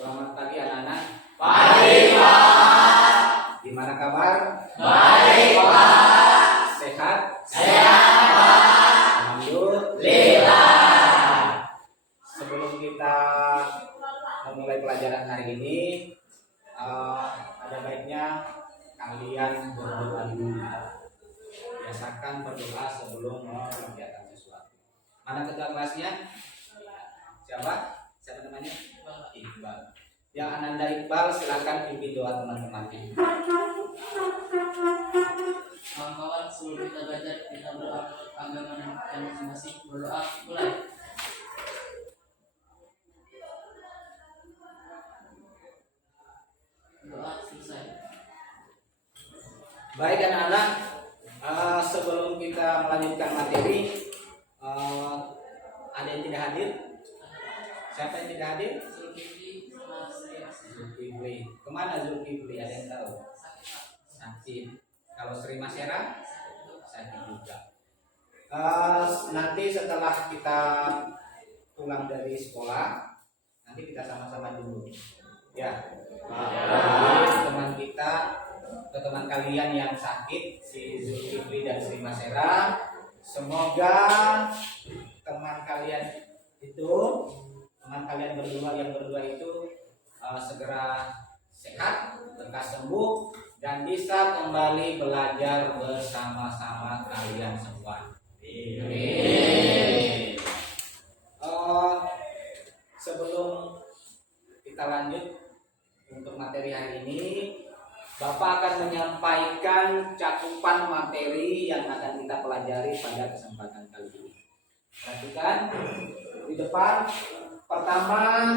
Selamat pagi anak-anak. Pagi, Pak. Gimana kabar? Baik, Pak. Sehat? Sehat, Pak. Alhamdulillah. Sebelum kita memulai pelajaran hari ini, ada baiknya kalian berdoa dulu. Biasakan berdoa sebelum mengerjakan sesuatu. Mana ketua kelasnya? Siapa? Siapa namanya? Iqbal. Yang Ananda Iqbal, silakan pimpin doa teman-temannya. Kawan-kawan, sebelum kita belajar, kita berdoa agama dan masing-masing. Berdoa, mulai. Doa selesai. Baik anak-anak, sebelum kita melanjutkan materi, ada yang tidak hadir? Siapa yang tidak hadir? Zulkifli sama Sri Asih. Zulkifli. Kemana Zulkifli? Ada yang tahu? Sakit. Kalau Sri Masera? Sakit juga. Nanti setelah kita pulang dari sekolah, nanti kita sama-sama dulu. Ya. Teman kita, ke teman kalian yang sakit, si Zulkifli dan Sri Masera, semoga teman kalian itu, teman kalian berdua yang berdua itu segera sehat, lekas sembuh, dan bisa kembali belajar bersama-sama kalian semua. Amin. Sebelum kita lanjut untuk materi hari ini, Bapak akan menyampaikan cakupan materi yang akan kita pelajari pada kesempatan kali ini. Perhatikan di depan. Pertama,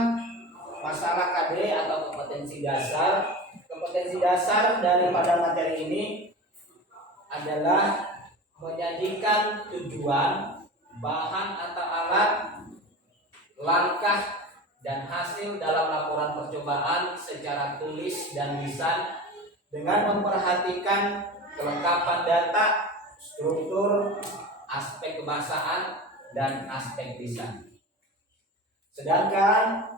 masalah KD atau kompetensi dasar. Kompetensi dasar daripada materi ini adalah menyajikan tujuan, bahan atau alat, langkah, dan hasil dalam laporan percobaan secara tulis dan lisan dengan memperhatikan kelengkapan data, struktur, aspek kebahasaan, dan aspek lisan. Sedangkan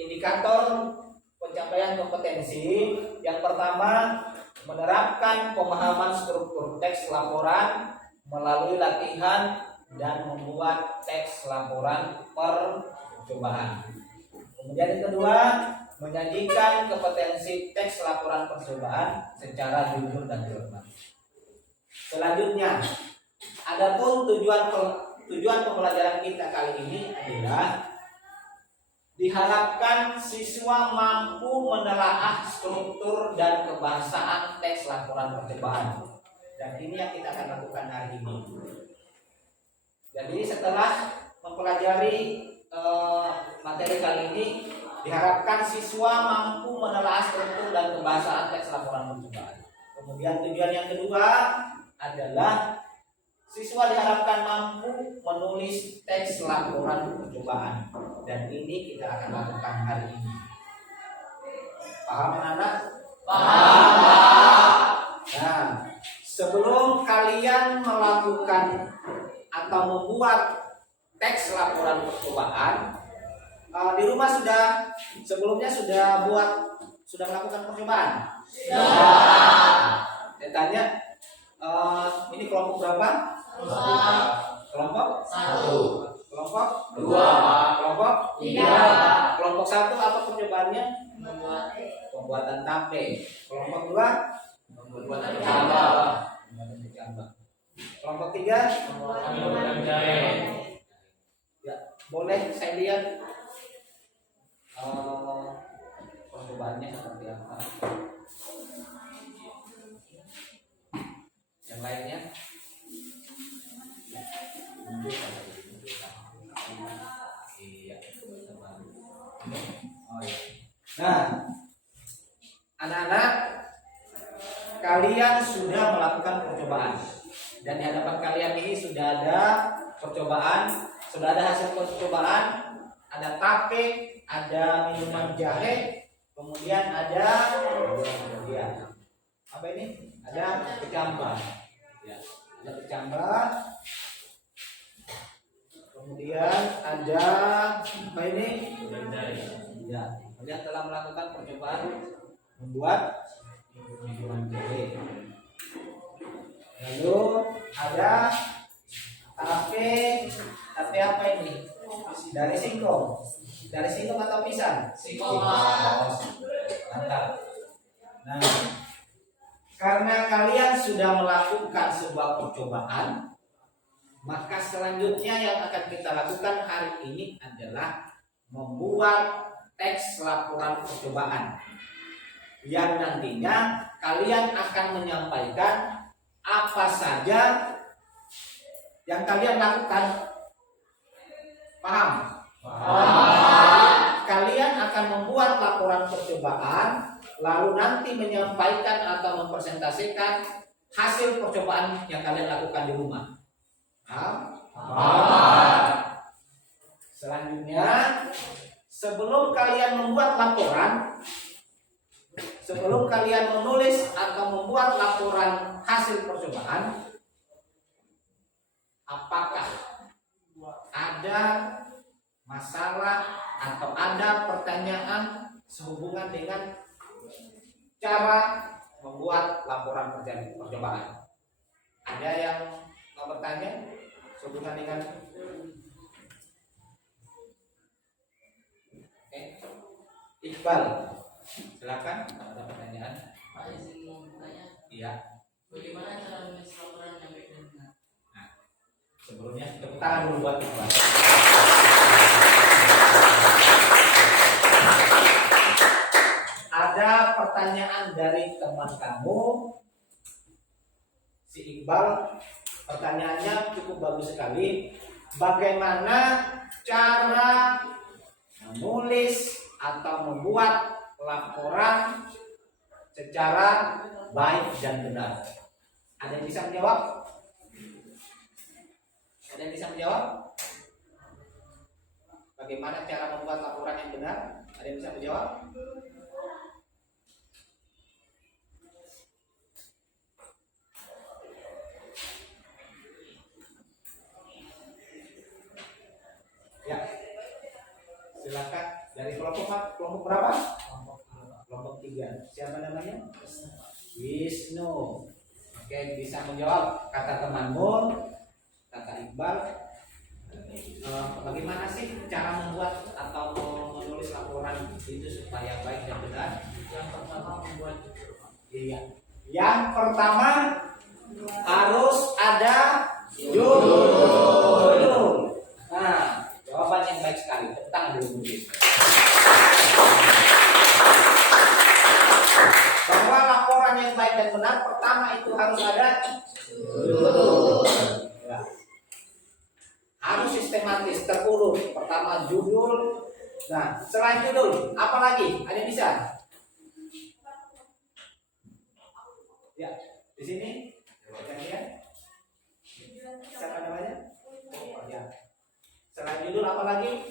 indikator pencapaian kompetensi yang pertama, menerapkan pemahaman struktur teks laporan melalui latihan dan membuat teks laporan percobaan. Kemudian yang kedua, menyajikan kompetensi teks laporan percobaan secara jujur dan cermat. Selanjutnya, adapun tujuan pembelajaran kita kali ini adalah diharapkan siswa mampu menelaah struktur dan kebahasaan teks laporan percobaan. Dan ini yang kita akan lakukan hari ini. Jadi setelah mempelajari materi kali ini, diharapkan siswa mampu menelaah struktur dan kebahasaan teks laporan percobaan. Kemudian tujuan yang kedua adalah siswa diharapkan mampu menulis teks laporan percobaan, dan ini kita akan lakukan hari ini. Paham anak-anak? Paham. Nah, sebelum kalian melakukan atau membuat teks laporan percobaan, di rumah sebelumnya sudah melakukan percobaan? Saya tanya, ini kelompok berapa? Kelompok 1, kelompok 2, kelompok 3. kelompok 1 apa percobaannya? Membuat Pembuatan tape. Kelompok 2 pembuatan cabang. Kelompok 3 Pembuatan jahit. ya, boleh saya lihat percobaannya seperti apa. Yang lainnya? Iya. Nah, anak-anak, kalian sudah melakukan percobaan, dan di hadapan kalian ini sudah ada percobaan, sudah ada hasil percobaan, ada tape, ada minuman jahe, kemudian ada apa ini? Ada kecambah. Ya, ada kecambah. Kemudian ada apa ini? Ya, tidak. Kalian telah melakukan percobaan membuat minuman jahe. Lalu ada tape apa ini? Dari singkong. Dari singkong atau pisang? Singkong. Mantap. Nah, karena kalian sudah melakukan sebuah percobaan, maka selanjutnya yang akan kita lakukan hari ini adalah membuat teks laporan percobaan yang nantinya kalian akan menyampaikan apa saja yang kalian lakukan. Paham? Kalian akan membuat laporan percobaan, lalu nanti menyampaikan atau mempresentasikan hasil percobaan yang kalian lakukan di rumah. Selanjutnya, sebelum kalian membuat laporan, sebelum kalian menulis atau membuat laporan hasil percobaan, apakah ada masalah atau ada pertanyaan sehubungan dengan cara membuat laporan percobaan? Ada yang mau bertanya sehubungan dengan Iqbal? Silakan, ada pertanyaan? Pak izin mau bertanya. Iya. Bagaimana cara menulis laporan yang baik dan benar? Nah, sebelumnya tepuk tangan dulu buat Iqbal. Ada pertanyaan dari teman kamu, si Iqbal. Pertanyaannya cukup bagus sekali. Bagaimana cara menulis atau membuat laporan secara baik dan benar? Ada yang bisa menjawab? Ada yang bisa menjawab? Bagaimana cara membuat laporan yang benar? Ada yang bisa menjawab? Ya, silakan. Dari kelompok berapa? Kelompok 3. Siapa namanya? Wisnu. Oke, bisa menjawab kata temanmu, kata Iqbal. Bagaimana sih cara membuat atau menulis laporan itu supaya baik dan benar? Yang pertama membuat Iya. Yang pertama harus ada judul. Nah, jawaban yang baik sekali. Tepuk tangan dulu mungkin. Bahwa laporan yang baik dan benar pertama itu harus ada judul. Ya. Harus sistematis, terurut. Pertama judul. Nah, selain judul, apa lagi? Ada yang bisa? Ya, di sini. Siapa namanya? Oh, ya. Selain judul apa lagi?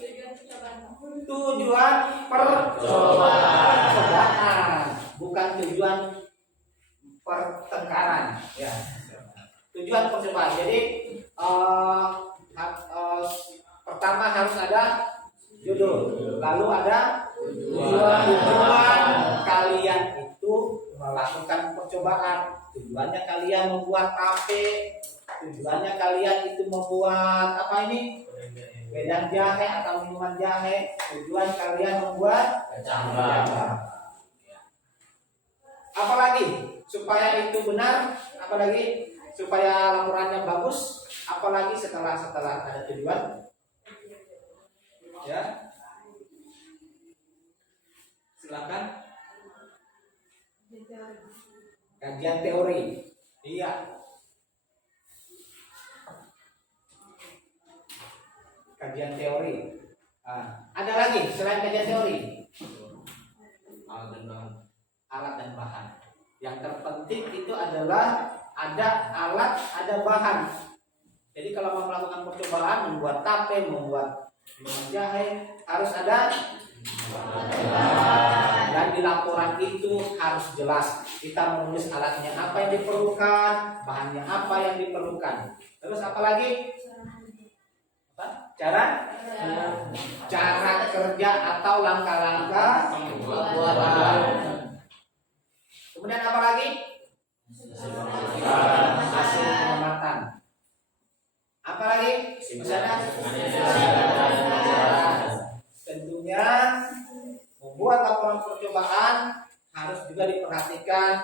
Tujuan percobaan, bukan tujuan pertengkaran. Ya. Tujuan percobaan. Jadi pertama harus ada judul, lalu ada tujuan kalian itu melakukan percobaan. Tujuannya kalian membuat kafe, tujuannya kalian itu membuat apa ini? Wedang jahe atau minuman jahe. Tujuan kalian membuat kacang. Apalagi supaya itu benar, apalagi supaya laporannya bagus, apalagi setelah ada tujuan. Ya. Silakan. Kajian teori. Iya. Kajian teori. Ada lagi selain kajian teori? Alat dan bahan. Yang terpenting itu adalah ada alat, ada bahan. Jadi kalau mau melakukan percobaan, membuat tape, membuat minuman jahe, harus ada dan di laporan itu harus jelas. Kita menulis alatnya apa yang diperlukan, bahannya apa yang diperlukan. Terus apa lagi? cara kerja atau langkah-langkah pembuatan. Kemudian apa lagi? Hasil pengamatan. Apa lagi? Misalnya tentunya membuat laporan percobaan harus juga diperhatikan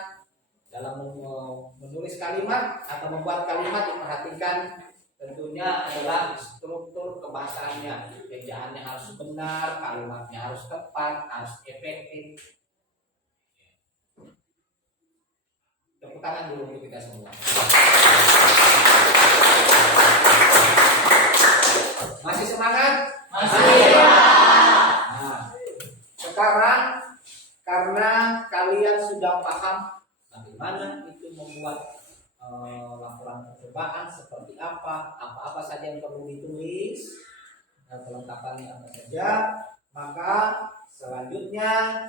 dalam menulis kalimat atau membuat kalimat. Diperhatikan tentunya adalah struktur kebahasaannya, ejaannya harus benar, kalimatnya harus tepat, harus efektif. Tepuk tangan dulu untuk kita semua. Masih semangat? Masih. Nah, sekarang karena kalian sudah paham bagaimana itu membuat laporan percobaan seperti apa saja yang perlu ditulis dan kelengkapannya apa saja, maka selanjutnya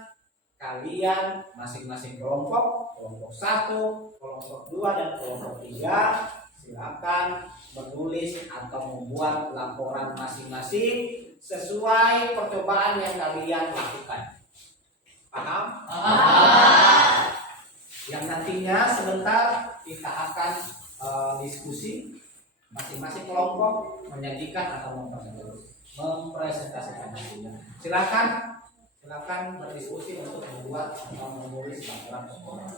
kalian masing-masing kelompok 1, kelompok 2, dan kelompok 3 silakan menulis atau membuat laporan masing-masing sesuai percobaan yang kalian lakukan. Paham? Yang nantinya sebentar kita akan diskusi, masing-masing kelompok menyajikan atau mempresentasikan hasilnya. Silakan berdiskusi untuk membuat atau menulis laporan percobaan.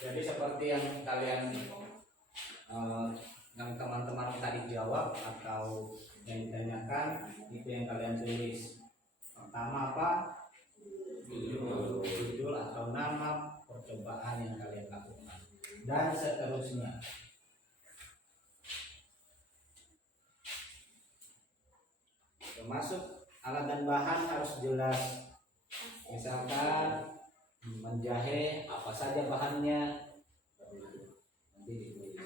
Jadi seperti yang kalian yang teman-teman tadi jawab atau yang ditanyakan, itu yang kalian tulis. Pertama apa? Judul atau nama percobaan yang kalian lakukan, dan seterusnya. Termasuk alat dan bahan harus jelas. Misalkan menjahe, apa saja bahannya, nanti ditulis.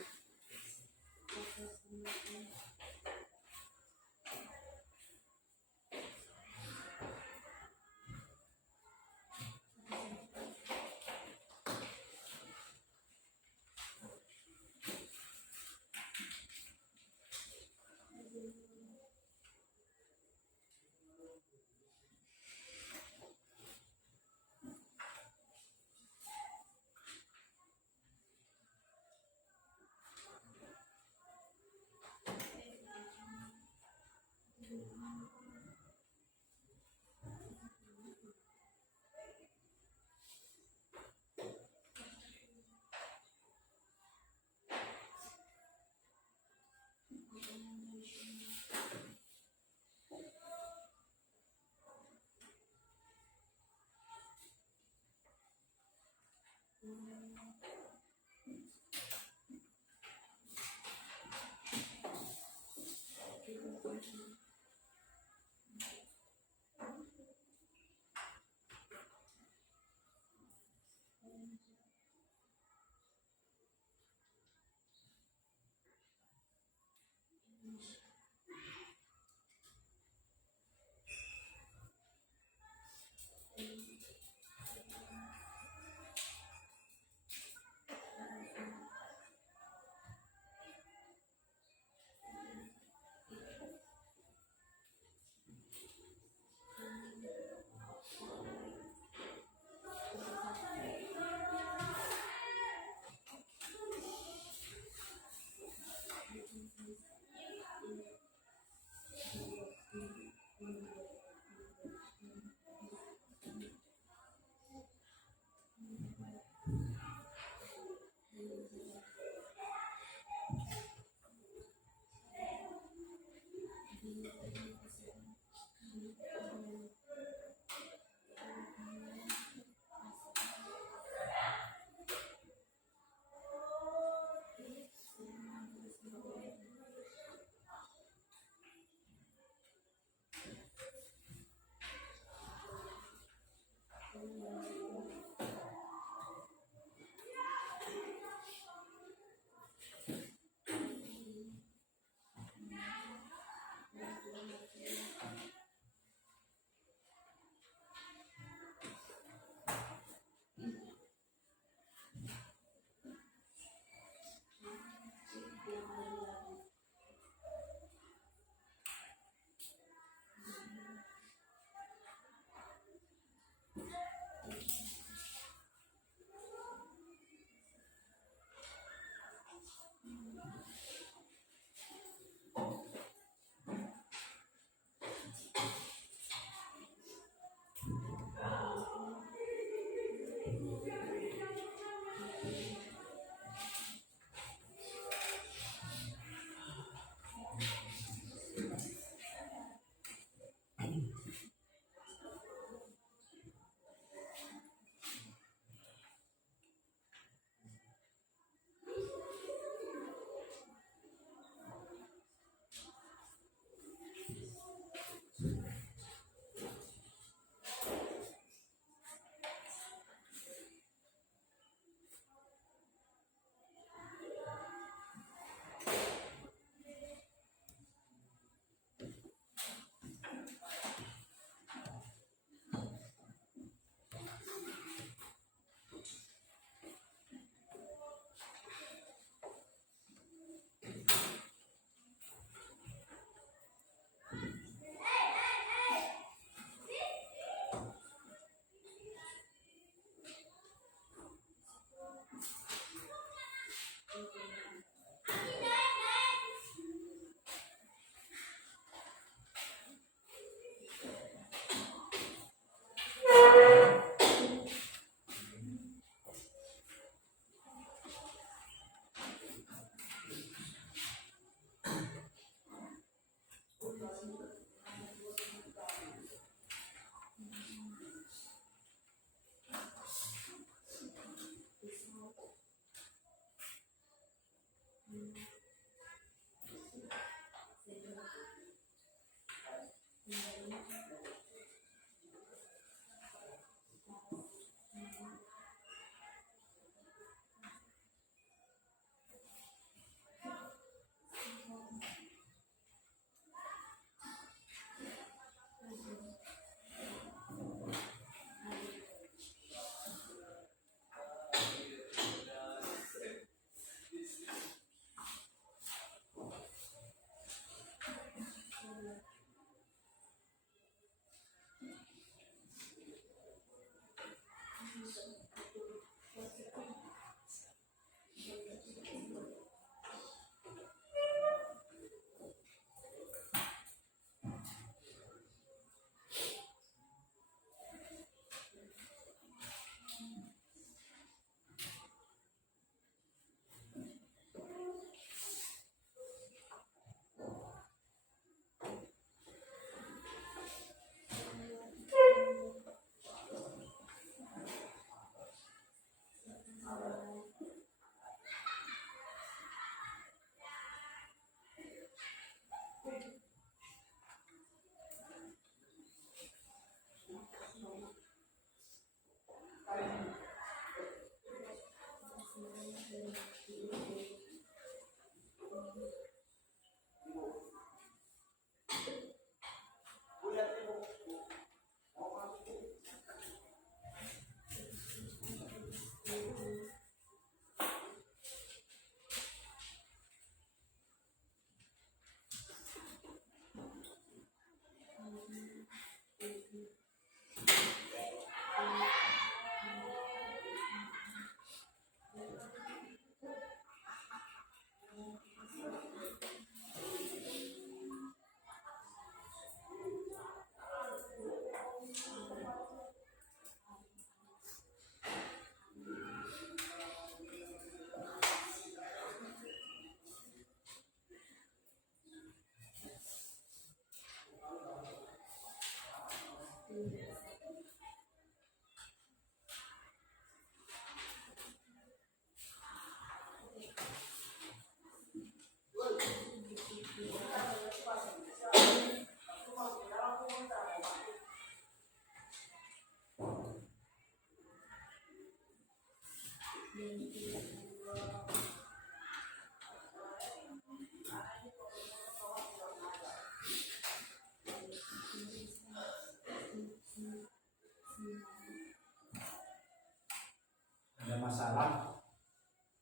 Ada masalah?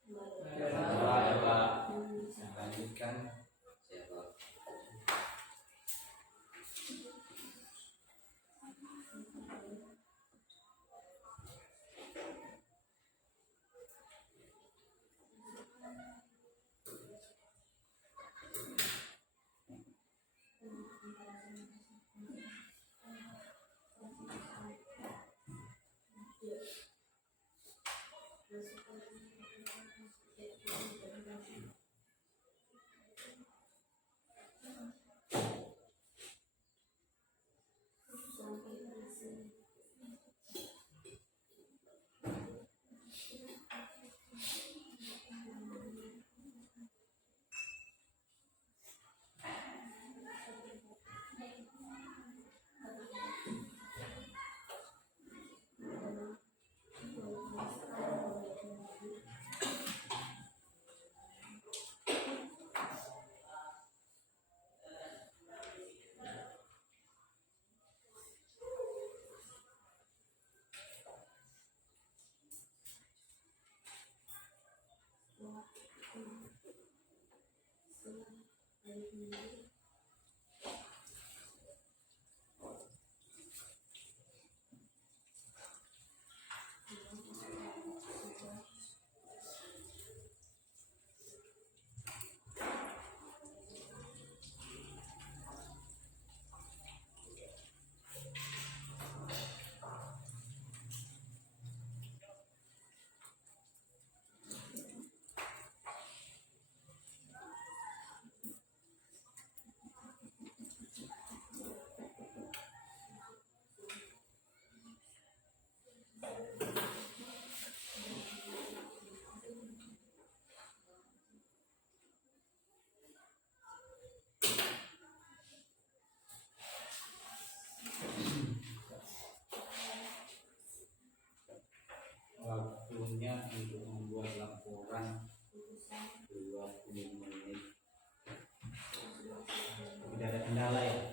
Ya, Pak. Lanjutkan. Kendala ya.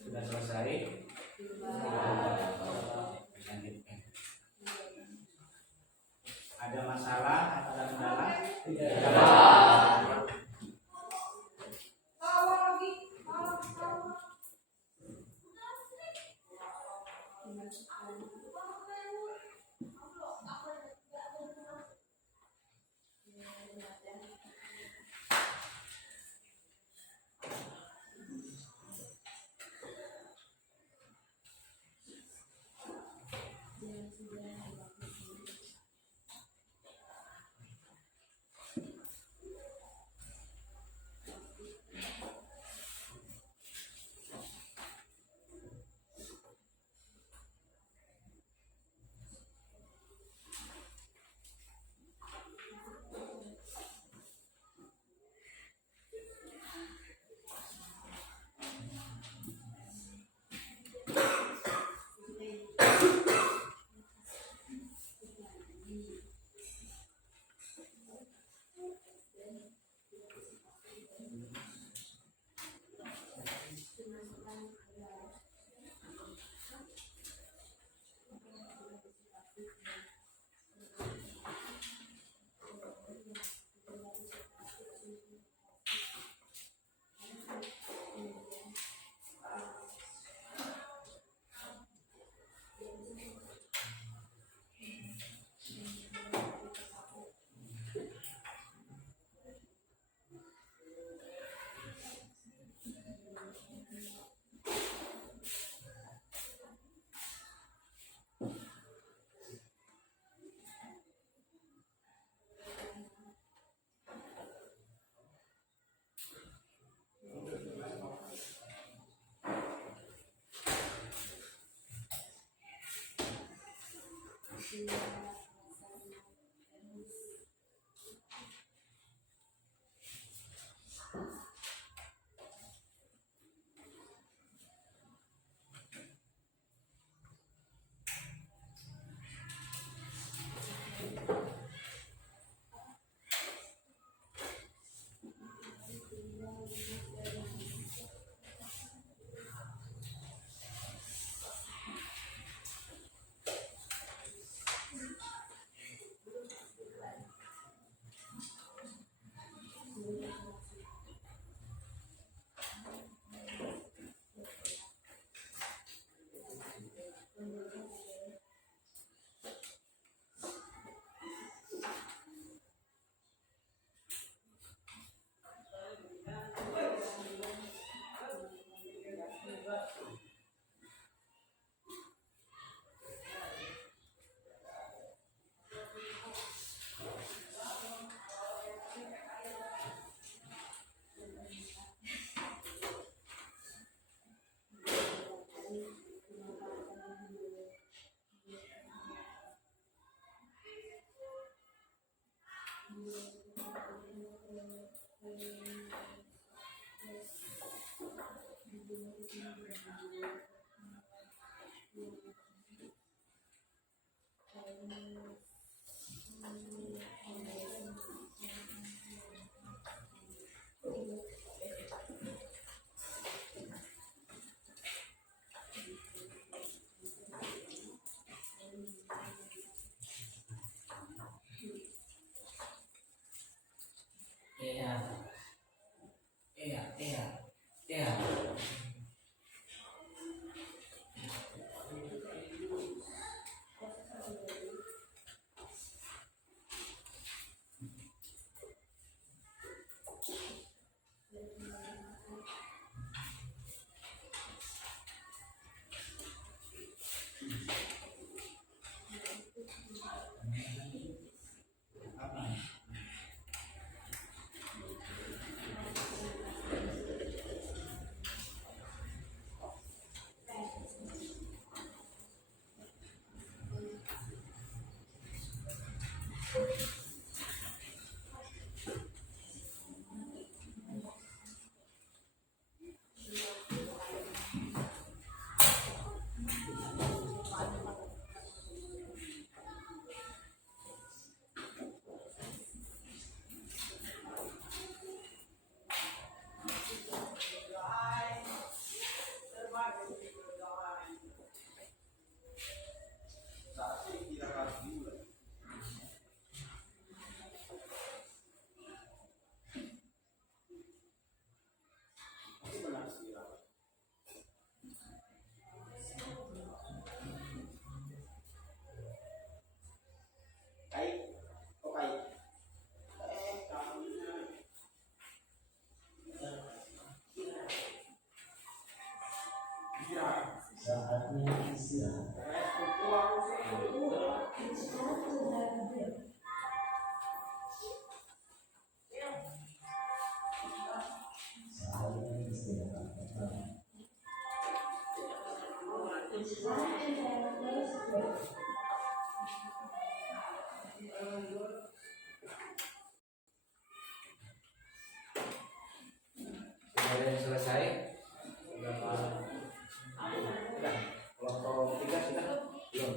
Sudah selesai. Ada masalah atau ada kendala? Tidak. Sudah yang selesai. Sudah. Kelompok 3 sudah? Belum.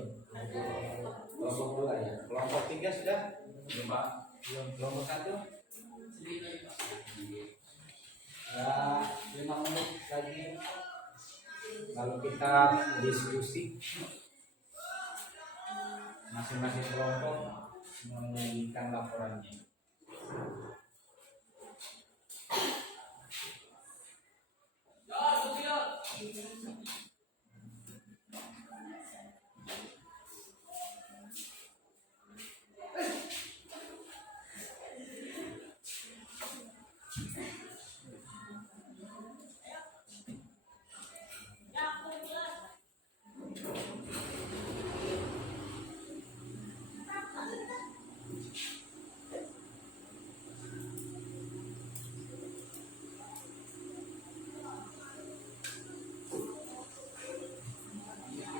Kelompok 2 ya. Kelompok 3 sudah? Belum Pak. Belum. Kelompok 1? Ya, 5 menit lagi. Lalu kita diskusi masing-masing kelompok menyajikan laporannya.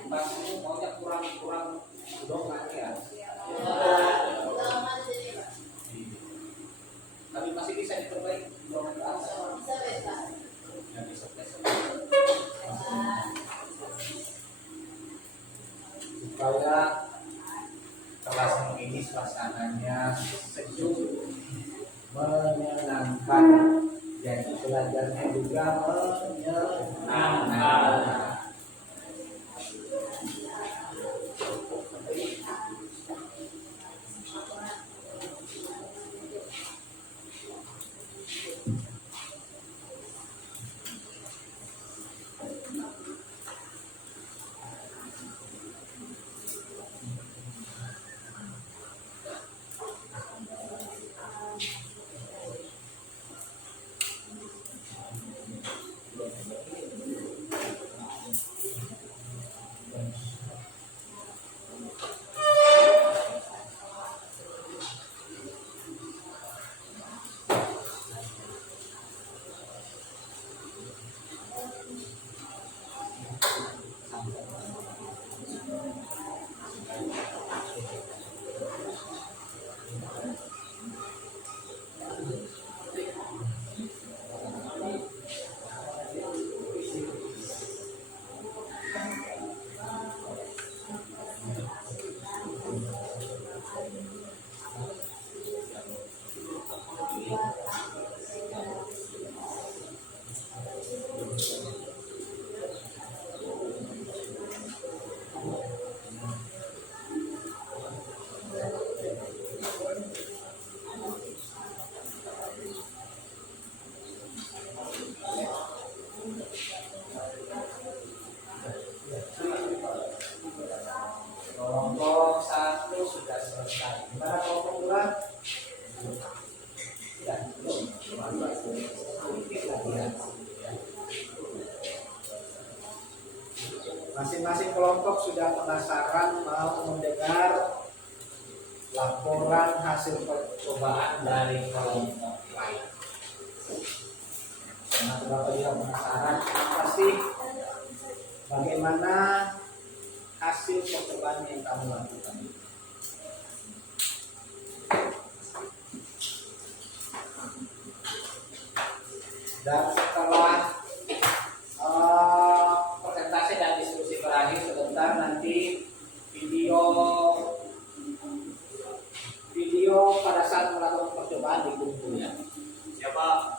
Pasnya maunya kurang dongkrak ya. Tapi masih bisa diperbaiki dongkrak ke atas. Ya, bisa. Supaya kelas ini suasananya sejuk, menyenangkan, dan belajarnya juga menyenangkan. Kelompok 1 sudah selesai. Gimana kelompok 2? Tidak, belum. Masing-masing kelompok sudah penasaran mau mendengar laporan hasil percobaan dari kelompok lain. Karena beberapa yang penasaran pasti bagaimana hasil percobaan yang kamu lakukan. Dan setelah presentasi dan diskusi berakhir sebentar, nanti video pada saat melakukan percobaan dikumpul ya. Siapa?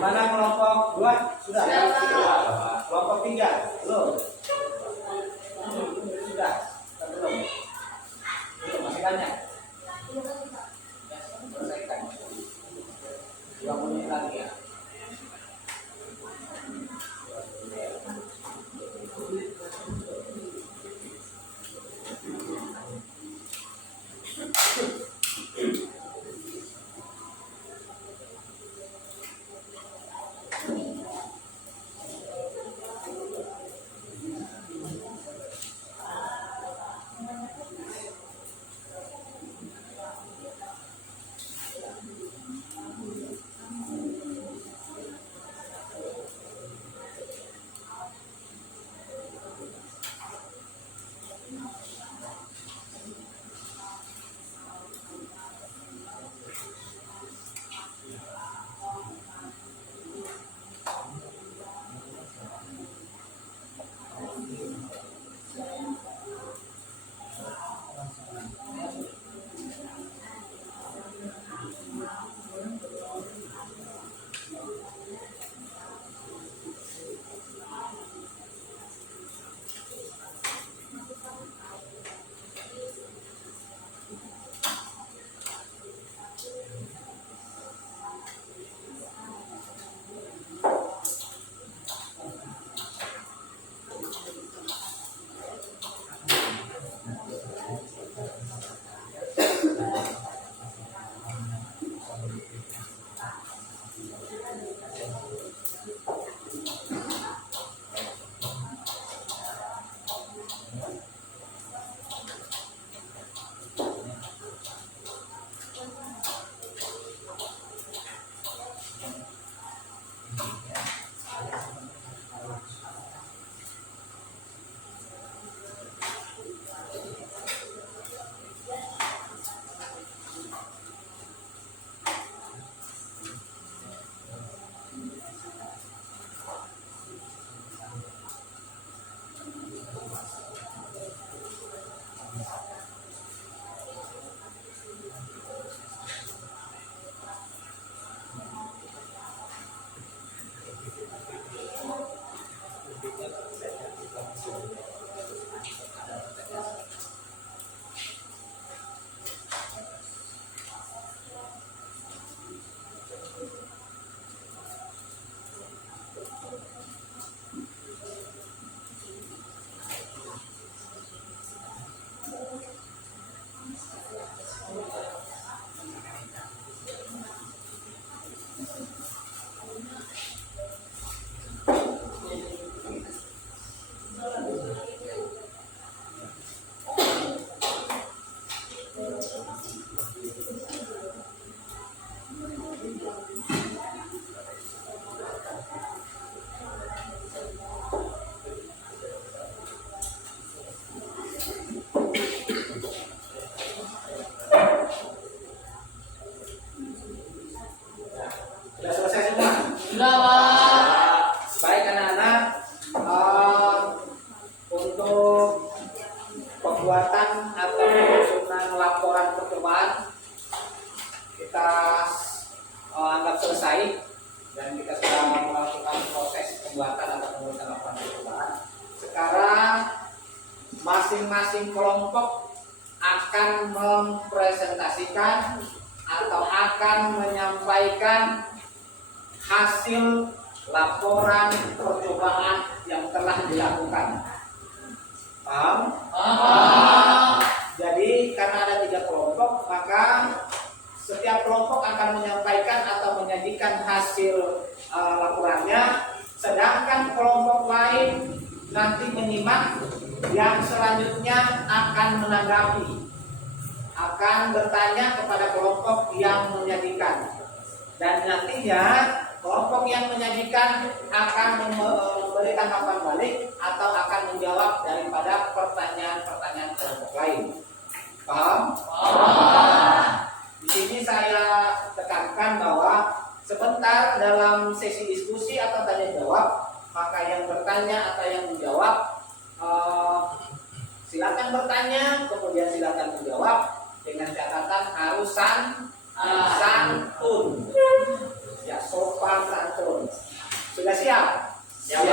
Mana kelompok 2? Sudah. Kelompok 3? Belum. Sudah. Belum. Belum, masih banyak. Selesaikan. 2 menit lagi ya. Masing-masing kelompok akan mempresentasikan atau akan menyampaikan hasil laporan percobaan yang telah dilakukan. Paham? Jadi karena ada 3 kelompok, maka setiap kelompok akan menyampaikan atau menyajikan hasil laporannya, sedangkan kelompok lain nanti menyimak, yang selanjutnya akan menanggapi, akan bertanya kepada kelompok yang menyajikan, dan nantinya kelompok yang menyajikan akan memberi tanggapan balik atau akan menjawab daripada pertanyaan-pertanyaan kelompok lain. Paham? Di sini saya tekankan bahwa sebentar dalam sesi diskusi atau tanya jawab, maka yang bertanya atau yang menjawab silakan bertanya, kemudian silakan menjawab dengan catatan harus santun, ya sopan santun. Sudah siap? Siap.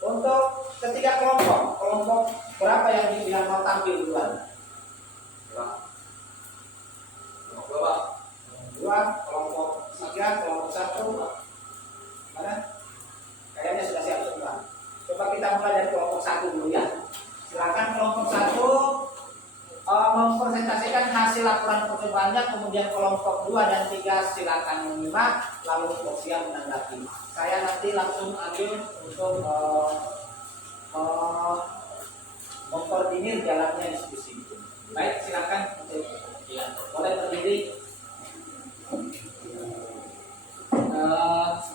Untuk ketiga kelompok berapa yang dibilang mau tampil duluan? Dua, kelompok tiga, kelompok satu. Mana? Kayaknya sudah siap semua. Coba kita mulai dari kelompok satu dulu ya. Silakan kelompok satu mempresentasikan hasil laporan percobaannya, kemudian kelompok 2 dan 3 silakan menyimak, lalu kelompok siap menanggapi. Saya nanti langsung ambil untuk mengkoordinir jalannya diskusi. Baik, silakan untuk boleh berdiri.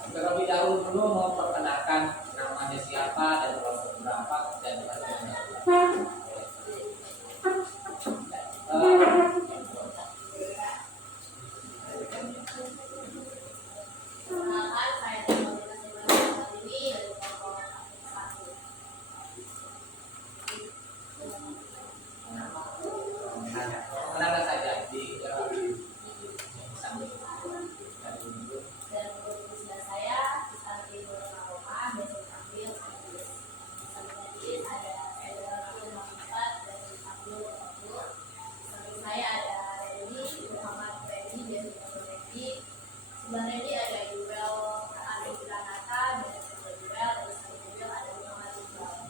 Terlebih dahulu dulu memperkenalkan namanya siapa dan kelompok berapa dan bagaimana. Kenalkan saja di sambil. Sebenarnya ada Yurel, ada Granata, ada Yurel, ada Yurel, ada Muhammad Iqbal.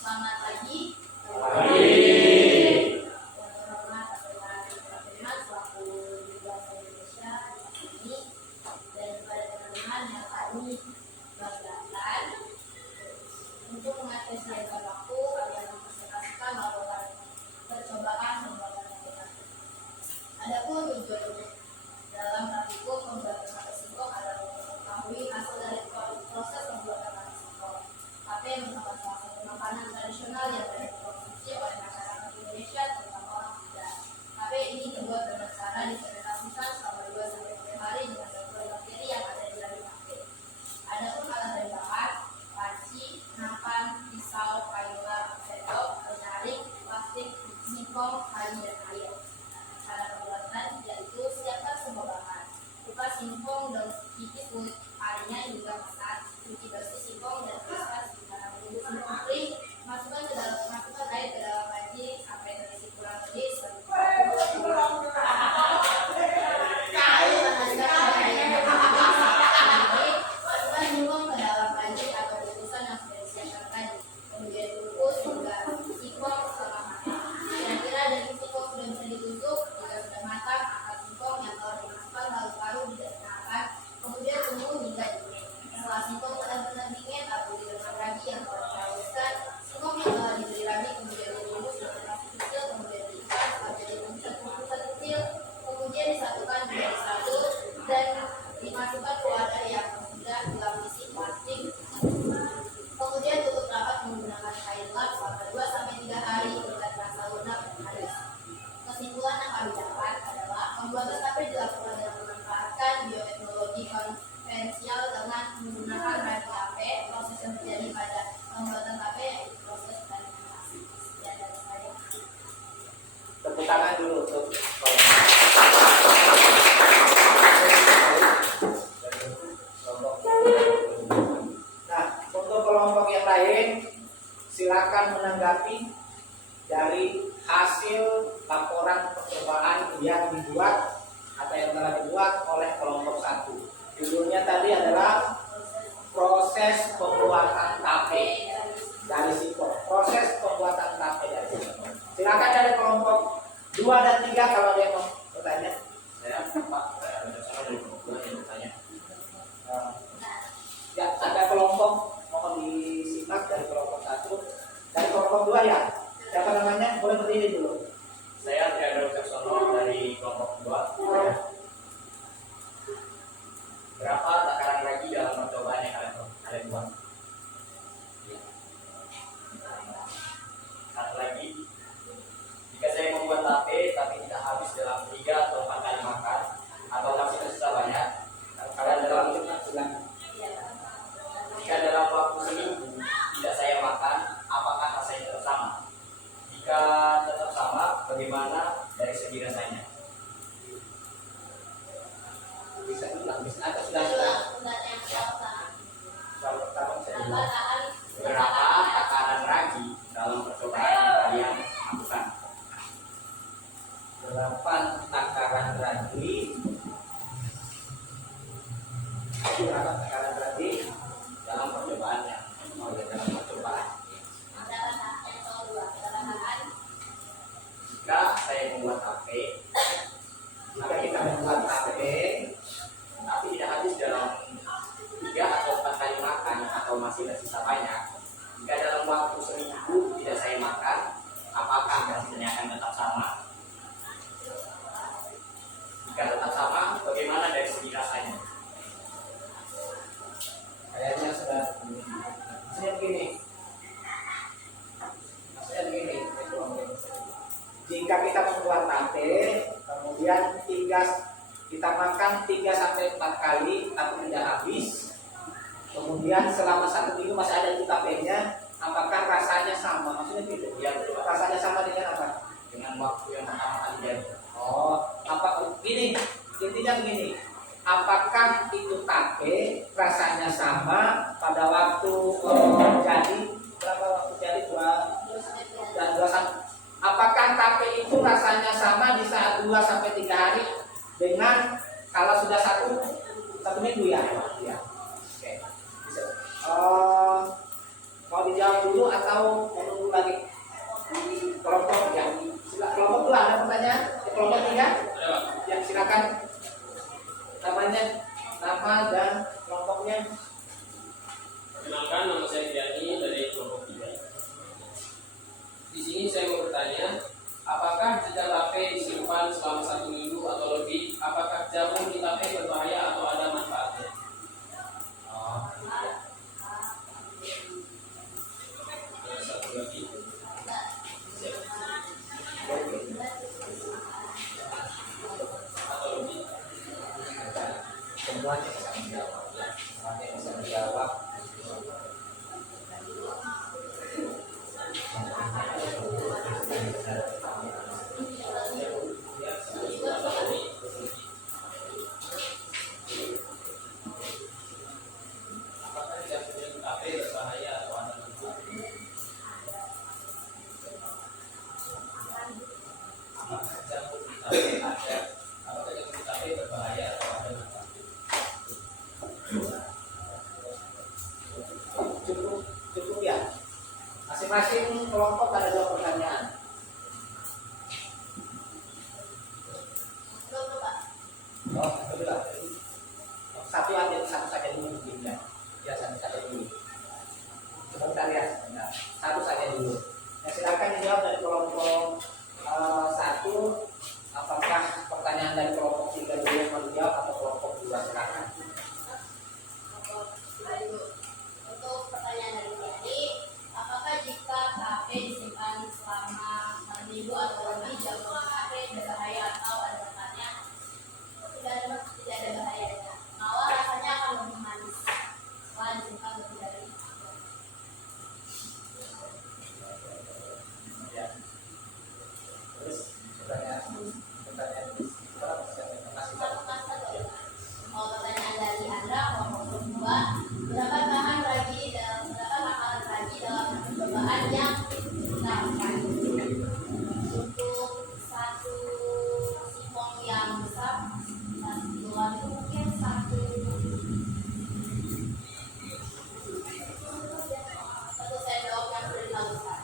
Selamat pagi. Yang terhormat Bapak Firman selaku Bahasa Indonesia di sini, dan kepada teman-teman yang kami banggakan untuk mengapresiasi waktu kalian mempresentasikan laporan percobaan pembuatan aplikasi. Adapun tujuan dalam praktikum pembuatan aplikasi adalah untuk mengetahui hasil dari proses pembuatan aplikasi. Tape merupakan salah satu makanan tradisional yang banyak dikonsumsi oleh masyarakat Indonesia, terutama orang muda. Tape ini terbuat dengan cara difermentasikan selama 2-3 hari dengan berbagai bakteri yang ada di dalam tape. Adapun alat dan bahan, panci, nampan, pisau, kayular, sendok, penyaring, plastik, singkong, kayu, dan air. Cara pembuatan yaitu siapkan semua bahan, kupas singkong dan tipis kulit arinya hingga masak, cuci bersih singkong dan pisah sekitar menunggu singkong kering, masukkan air ke dalam panci sampai terisi kurang lebih 1 masukkan singkong ke dalam panci atau bungkusan yang sudah disiapkan tadi, kemudian kukus hingga singkong setengah matang. Kira-kira daging singkong sudah bisa ditusuk. Jika sudah matang, angkat singkong yang telah dimasukkan lalu taruh di dalam api, kemudian tunggu hingga dingin. Setelah singkong benar-benar dingin, taruh di dalam ragi yang telah dihaluskan. Singkong yang telah diberi ragi kemudian direbus dengan nasi kecil, kemudian diikat sampai jadi bungkusan kecil, kemudian disatukan menjadi satu dan dimasukkan ke wadah yang sudah dilapisi plastik. Kemudian tutup rapat menggunakan kain lap selama 2-3 hari hingga terasa lunak dan halus. Kesimpulan yang kami dapat adalah pembuatan tape dilakukan dengan memanfaatkan bioteknologi konvensional dengan menggunakan ragi tape. Proses yang terjadi pada pembuatan tape yaitu proses fermentasi. Sekian dari saya. Tepuk tangan dulu untuk Nah, untuk kelompok yang lain silakan menanggapi dari hasil laporan percobaan yang dibuat atau yang telah dibuat oleh kelompok 1. Judulnya tadi adalah proses pembuatan tape dari singkong. Proses pembuatan tape dari singkong. Silakan dari kelompok 2 dan 3 kalau ada yang mau bertanya. Saya Pak, saya ada dari kelompok 2 yang bertanya. Ya, ada kelompok mohon disimak dari kelompok 1. Dari kelompok 2 ya. Siapa namanya? Boleh berdiri dulu. Saya Triandro Caksono dari kelompok 2. Berapa takaran ragi dalam percobaan yang kalian buat? Satu lagi, jika saya membuat tape tapi tidak habis dalam 3 atau 4 kali makan, atau masih tersisa banyak, kalian dalam jika dalam waktu seminggu tidak saya makan, apakah rasanya tetap sama? Jika tetap sama, bagaimana dari segi rasanya? habis atau sudah Kedua, untuk yang pertama. soal pertama saya Berapa bilang. tahan? Berapa takaran ragi dalam percobaan yang kalian lakukan? Berapa takaran ragi? Berapa takaran ragi? Dalam percobaannya. Oh ya, dalam percobaan. Berapa tahan? Yang kedua, berapa tahan? Jika saya membuat HP, Jika kita membuat HP, tapi tidak habis dalam 3 atau 4 kali makan atau masih tersisa banyak, jika dalam waktu seminggu tidak saya makan, apakah hasilnya akan tetap sama? Jika tetap sama, bagaimana dari segi rasanya? kayaknya sudah maksudnya begini. Maksudnya begini. Jika kita membuat HP, kemudian kita makan 3 sampai 4 kali tapi tidak habis. Kemudian selama 1 minggu masih ada di tapenya, apakah rasanya sama? Maksudnya gitu. Ya, betul. Rasanya sama dengan apa? Dengan waktu yang pertama kali jadi. Oh, apa gini? Intinya begini. Apakah itu tape rasanya sama pada waktu jadi berapa waktu jadi 2 dan 2 sampai apakah tape itu rasanya sama di saat 2 sampai 3 hari dengan kalau sudah 1 minggu ya? Ya. Oke. Bisa. Mau dijawab dulu atau menunggu lagi? Kelompok ya. Kelompok 2 ada pertanyaan? Kelompok 3? Ya, silakan. Namanya, nama dan kelompoknya. Kenalkan, nama saya Diani dari kelompok 3. Di sini saya mau bertanya, apakah jika tape disimpan selama 1 minggu atau lebih, apakah jamu di tape berbahaya atau ada manfaatnya? Oh, Satu lagi. Atau lebih. semuanya bisa menjawab. Semuanya bisa menjawab. Apakah jamu di tape berbahaya atau ada manfaatnya? Apakah jamu di tape ada? Apakah jamu di tape berbahaya atau ada manfaatnya? Cukup ya. Masing-masing kelompok ada 2 pertanyaan. Oh, kedua. Satu saja dulu mungkin ya. Ya, satu saja dulu. Sebentar ya, sebentar. Satu saja dulu. Ya, silakan dijawab dari kelompok 1. Apakah pertanyaan dari kelompok 3 dulu yang mau dijawab atau kelompok 2 silakan. Untuk pertanyaan dari Diani, apakah jika HP disimpan selama 1 minggu atau lebih jamu HP berbahaya atau ada manfaatnya? Tidak ada bahayanya. Malah rasanya akan lebih manis setelah disimpan lebih dari Ya. Terus pertanyaan masih Mau pertanyaan dari Andra, kelompok 2, berapa tahan ragi dalam berapa takaran ragi dalam percobaan yang dilakukan? Untuk 1 sipong yang besar, 1 kiloan itu mungkin 1 sendok yang sudah dihaluskan.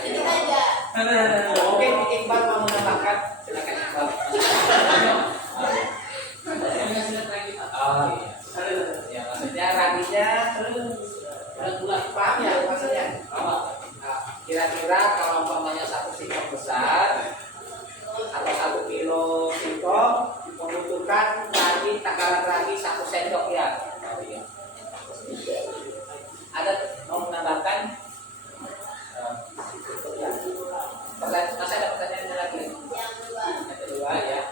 Itu aja. Oke, Iqbal mau menambahkan, silakan Iqbal. Oh iya. Ya, maksudnya raginya paham ya maksudnya. Nah, kira-kira kalau umpamanya 1 singkong besar atau 1 kilo singkong membutuhkan takaran ragi 1 sendok ya. Oh iya. Ada mau menambahkan? Masih ada pertanyaan lagi? Yang kedua, Yang kedua ya.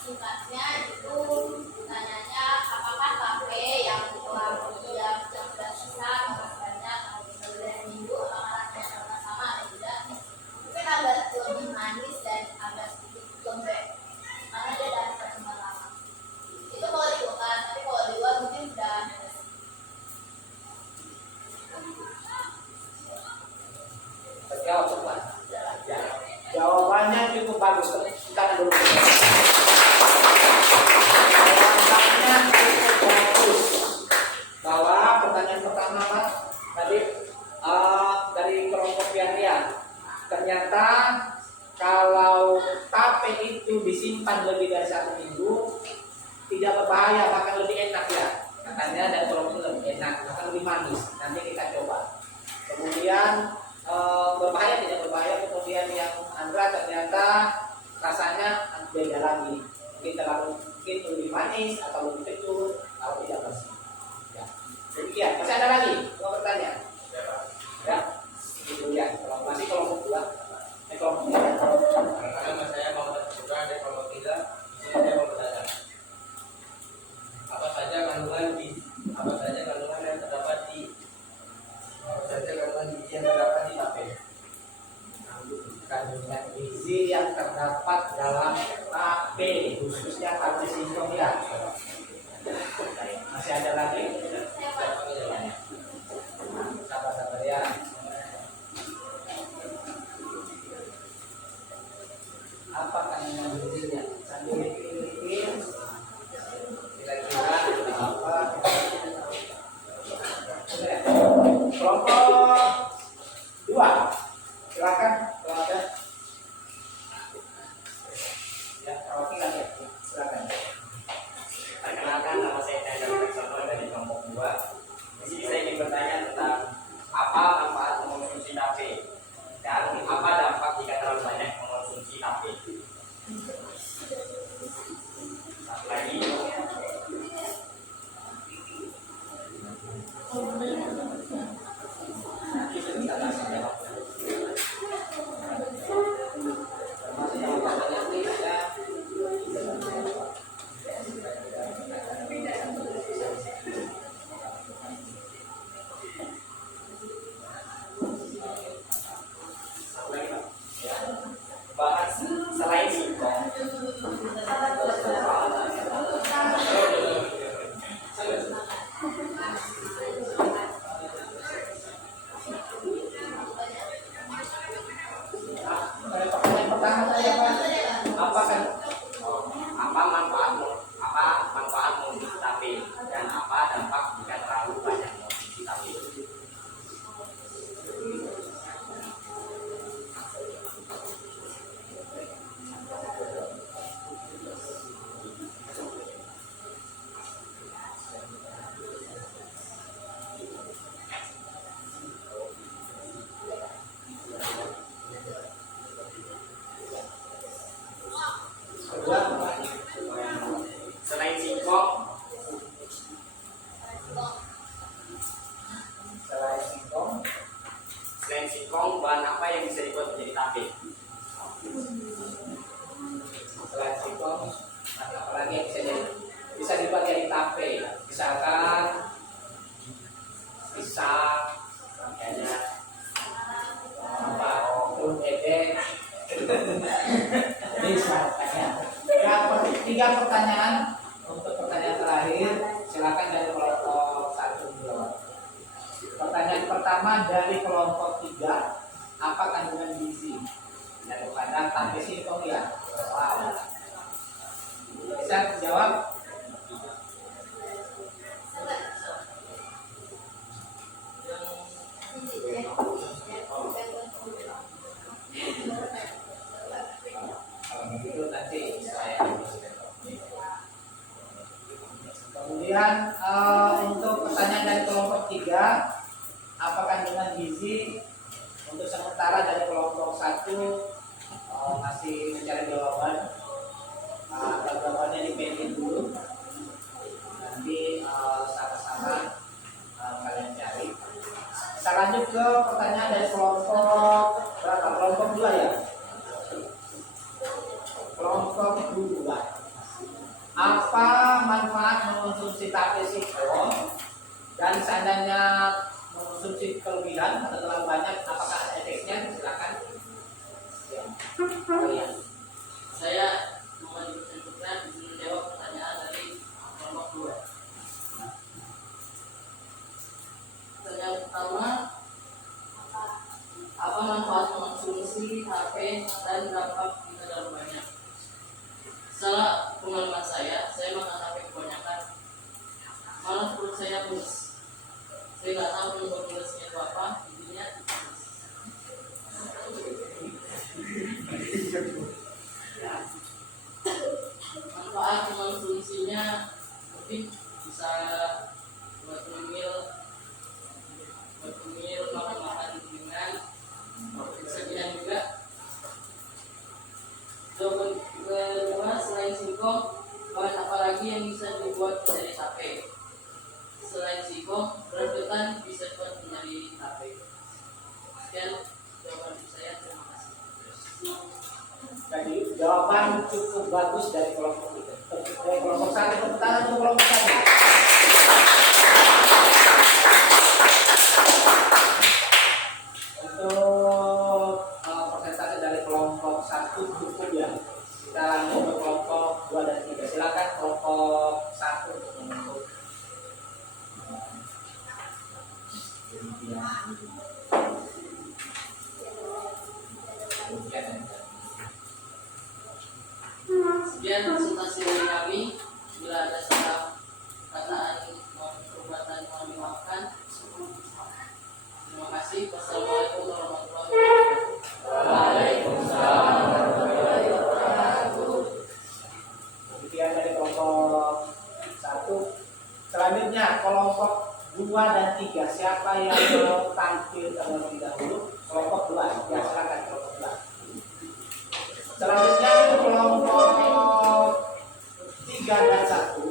singkatnya itu pertanyaannya apakah Masih ada lagi? Sabar-sabar ya. Apa kandungan gizinya? Sambil dipikir, kira-kira apa? Kelompok 2, silakan kalau ada. Ya, perwakilan ya, silakan. Perkenalkan, nama saya Chandra Wicaksono dari kelompok 2. Di sini saya ingin bertanya tentang apa manfaat mengonsumsi tape dan apa dampak jika terlalu banyak mengonsumsi tape. Satu lagi, Termasuk yang bertanya bisa. satu lagi Pak. Bahas selain singkong, Pertanyaan pertama saya apa? Apa kan? apa manfaat mengonsumsi tape dan apa dampak jika terlalu banyak mengonsumsi tape. Kedua, apa? Selain singkong, Selain singkong, selain singkong, bahan apa yang bisa dibuat menjadi tape? selain singkong, apa lagi yang bisa dibuat jadi tape? Misalkan pisang, kayaknya apa? Daun edek. Bisa tanya. Tiga pertanyaan untuk pertanyaan terakhir. Silakan dari kelompok 1 menjawab. Pertanyaan pertama dari kelompok 3, apa kandungan gizi daripada tape singkong ya? Wow. Bisa jawab? Kalau begitu nanti saya. Kemudian untuk pertanyaan dari kelompok 3, apa kandungan gizi? Untuk sementara dari kelompok 1 masih mencari jawaban. Jawabannya dipending dulu. Nanti sama-sama kalian cari. Kita lanjut ke pertanyaan dari kelompok berapa? Kelompok 2 ya? Kelompok 2. Apa manfaat mengonsumsi tape singkong? Dan seandainya mengonsumsi kelebihan atau terlalu banyak, apakah ada efeknya? Silakan. Ya. Oh, iya. Saya Muhammad Ibnu Putra menjawab pertanyaan dari kelompok 2. Pertanyaan pertama, apa manfaat mengonsumsi HP dan dampak jika terlalu banyak? Setelah pengalaman saya makan HP kebanyakan, malah perut saya mulus. Saya nggak tahu penyebab mulusnya itu apa, intinya manfaat mengonsumsinya mungkin bisa buat ngemil makan ringan, bisa bilang juga. Jawaban kedua, selain singkong, bahan apa lagi yang bisa dibuat menjadi tape? Selain singkong, beras ketan bisa dibuat menjadi tape. Sekian jawaban saya, terima kasih. Jadi jawaban cukup bagus dari kelompok itu. Dari kelompok 1, tepuk tangan untuk kelompok 1. Untuk persentase dari kelompok 1 cukup ya. Kita lanjut ke kelompok 2 dan 3. Silakan kelompok 1 untuk menutup Ya. Sekian presentasi dari kami. Bila ada salah kataan maupun perbuatan mohon dimaafkan. Terima kasih. Wassalamualaikum warahmatullahi wabarakatuh. Waalaikumsalam warahmatullahi wabarakatuh. Demikian dari kelompok 1. Selanjutnya kelompok 2 dan 3. Siapa yang mau tampil terlebih dahulu? Kelompok 2. Ya, silakan kelompok 2. Selanjutnya untuk kelompok 3 dan 1.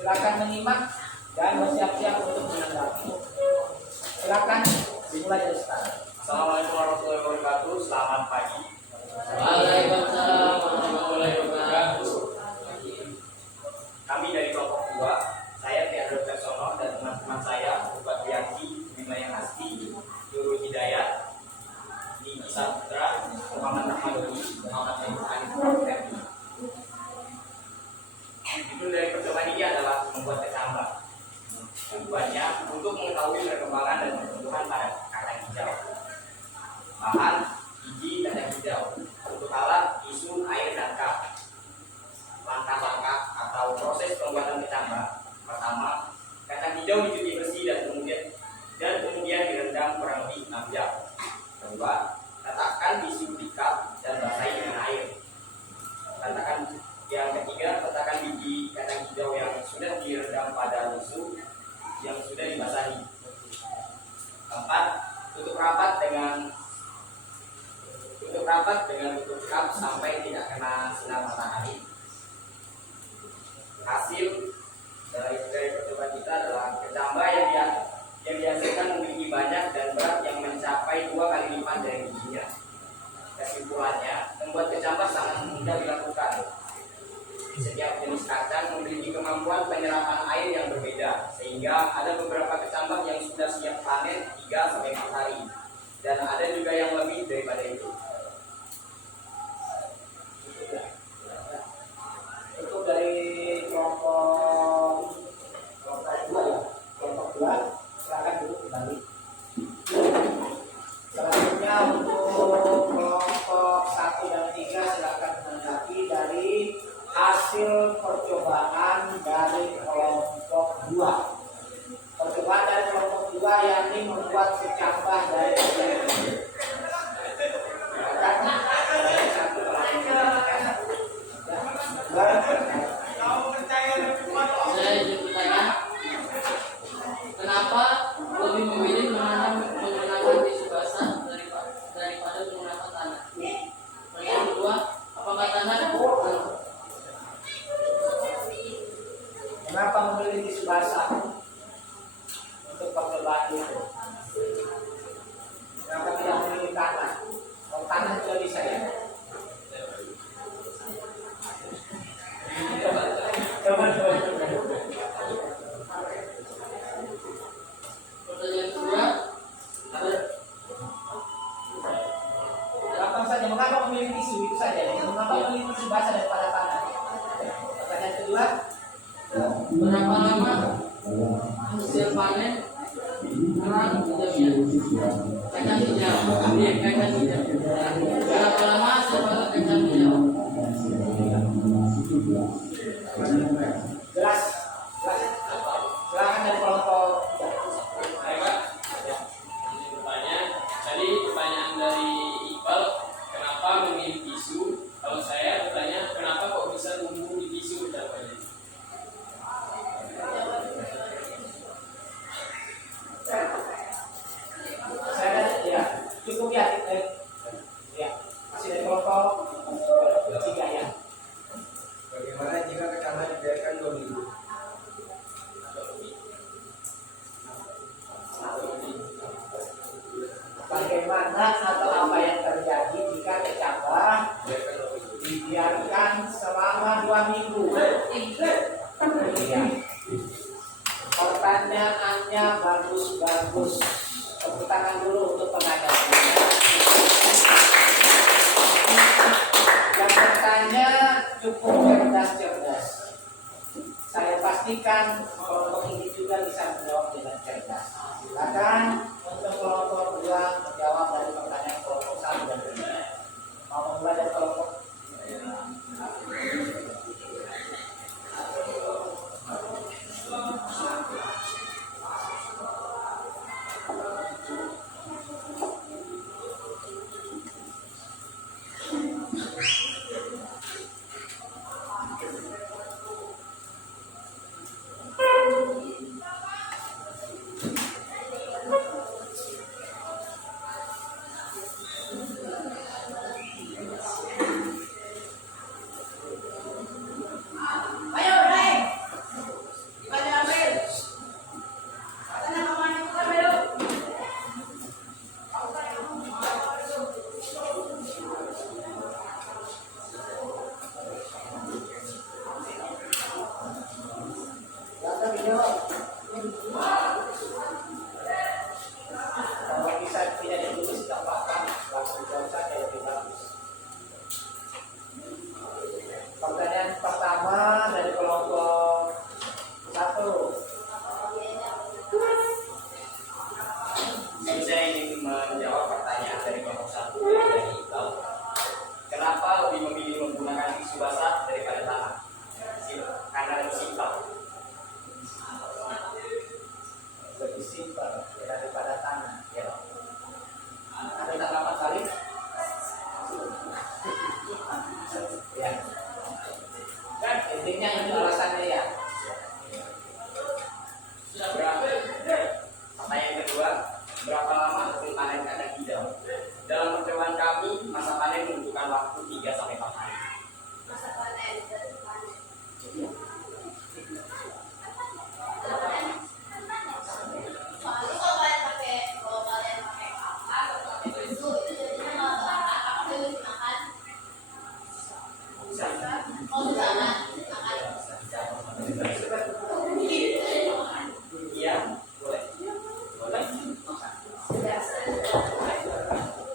Silakan menyimak dan bersiap-siap untuk menanggapi. Silakan dimulai dari sekarang. Assalamualaikum warahmatullahi wabarakatuh. Selamat pagi. Waalaikumsalam warahmatullahi wabarakatuh. Kami dari kelompok 2, saya Tiandro Persono dan teman-teman saya Bupati Yati, Bima yang Asti, Nurul Hidayat, Niki Saputra, Muhammad Rahmadoni, Muhammad Ibrahim, Ferdi. Judul dari percobaan ini adalah membuat kecambah. Tujuannya untuk mengetahui perkembangan dan pertumbuhan pada kacang hijau. Bahan biji kacang hijau. Untuk alat tisu, air, dan kap. Langkah-langkah atau proses pembuatan kecambah. Pertama, kacang hijau dicuci bersih dan kemudian direndam kurang lebih 6 jam. Kedua, letakkan tisu di kap dan basahi dengan air. Yang ketiga, letakkan biji kacang hijau yang sudah direndam pada tisu yang sudah dibasahi. Keempat, tutup rapat dengan tutup kap sampai tidak kena sinar matahari. Hasil dari percobaan kita adalah kecambah yang dihasilkan memiliki banyak dan berat yang mencapai 2 kali lipat dari bijinya. Kesimpulannya, membuat kecambah sangat mudah dilakukan. Setiap jenis kacang memiliki kemampuan penyerapan air yang berbeda, sehingga ada beberapa kecambah yang sudah siap panen 3-4 hari, dan ada juga yang lebih daripada itu. Untuk dari kelompok 2 ya, kelompok 2 silakan duduk kembali. Selanjutnya untuk kelompok 1 dan 3 silakan menanggapi dari hasil percobaan dari kelompok 2. Percobaan dari kelompok 2 yakni membuat kecambah dari Saya ingin bertanya, kenapa lebih memilih menggunakan tisu basah daripada menggunakan tanah? Yang kedua, apakah tanah Kenapa memilih tisu basah untuk percobaan itu? Kenapa tidak memilih tanah? Kalau tanah juga bisa ya. Coba. Pertanyaan kedua, Gampang saja. Mengapa memilih tisu itu saja? Mengapa memilih tisu basah daripada tanah? Pertanyaan kedua. berapa lama hasil panen kerang hijaunya? Kacang hijau, kacang hijau. Berapa lama hasil panen kacang hijau? Jelas. Silakan dari kelompok 3. Baik, Pak. Ini bertanya. Tadi pertanyaan dari Iqbal, kenapa memilih tisu? Kalau saya bertanya, kenapa kok bisa tumbuh di tisu jawabannya? Saya ya cukup ya. Ya masih dari kelompok 3 ya. Bagaimana jika kecambah dibiarkan 2 minggu? Bagaimana atau apa yang terjadi jika kecambah dibiarkan selama 2 minggu? Ya. Pertanyaannya bagus. Tepuk tangan dulu untuk penanyanya. Yang bertanya cukup cerdas. Saya pastikan kelompok ini juga bisa menjawab dengan cerdas. Silakan untuk kelompok 2 menjawab dari pertanyaan kelompok 1 dan 2. Mau memulai dari kelompok? Silakan dijawab. Kalau bisa tidak ditulis tidak apa-apa, langsung jawab saja lebih bagus. Pertanyaan pertama dari kelompok 1. Saya ingin menjawab pertanyaan dari kelompok 1 dari Iqbal. Kenapa lebih memilih menggunakan tisu basah daripada tangan? Karena lebih simpel. Lebih simpel daripada tangan. Ya. Ada tanggapan kali? Ya. Kan intinya itu alasannya ya. Pertanyaan kedua, berapa lama hasil panen kacang hijau? Dalam percobaan kami, masa panen membutuhkan waktu 3 sampai 4 hari. Masa panen dari panen. Soalnya kalau kalian pakai kapas atau pakai tisu itu jadinya malah basah. Apa boleh dimakan? Oh, jangan dimakan. Iya, boleh. Boleh.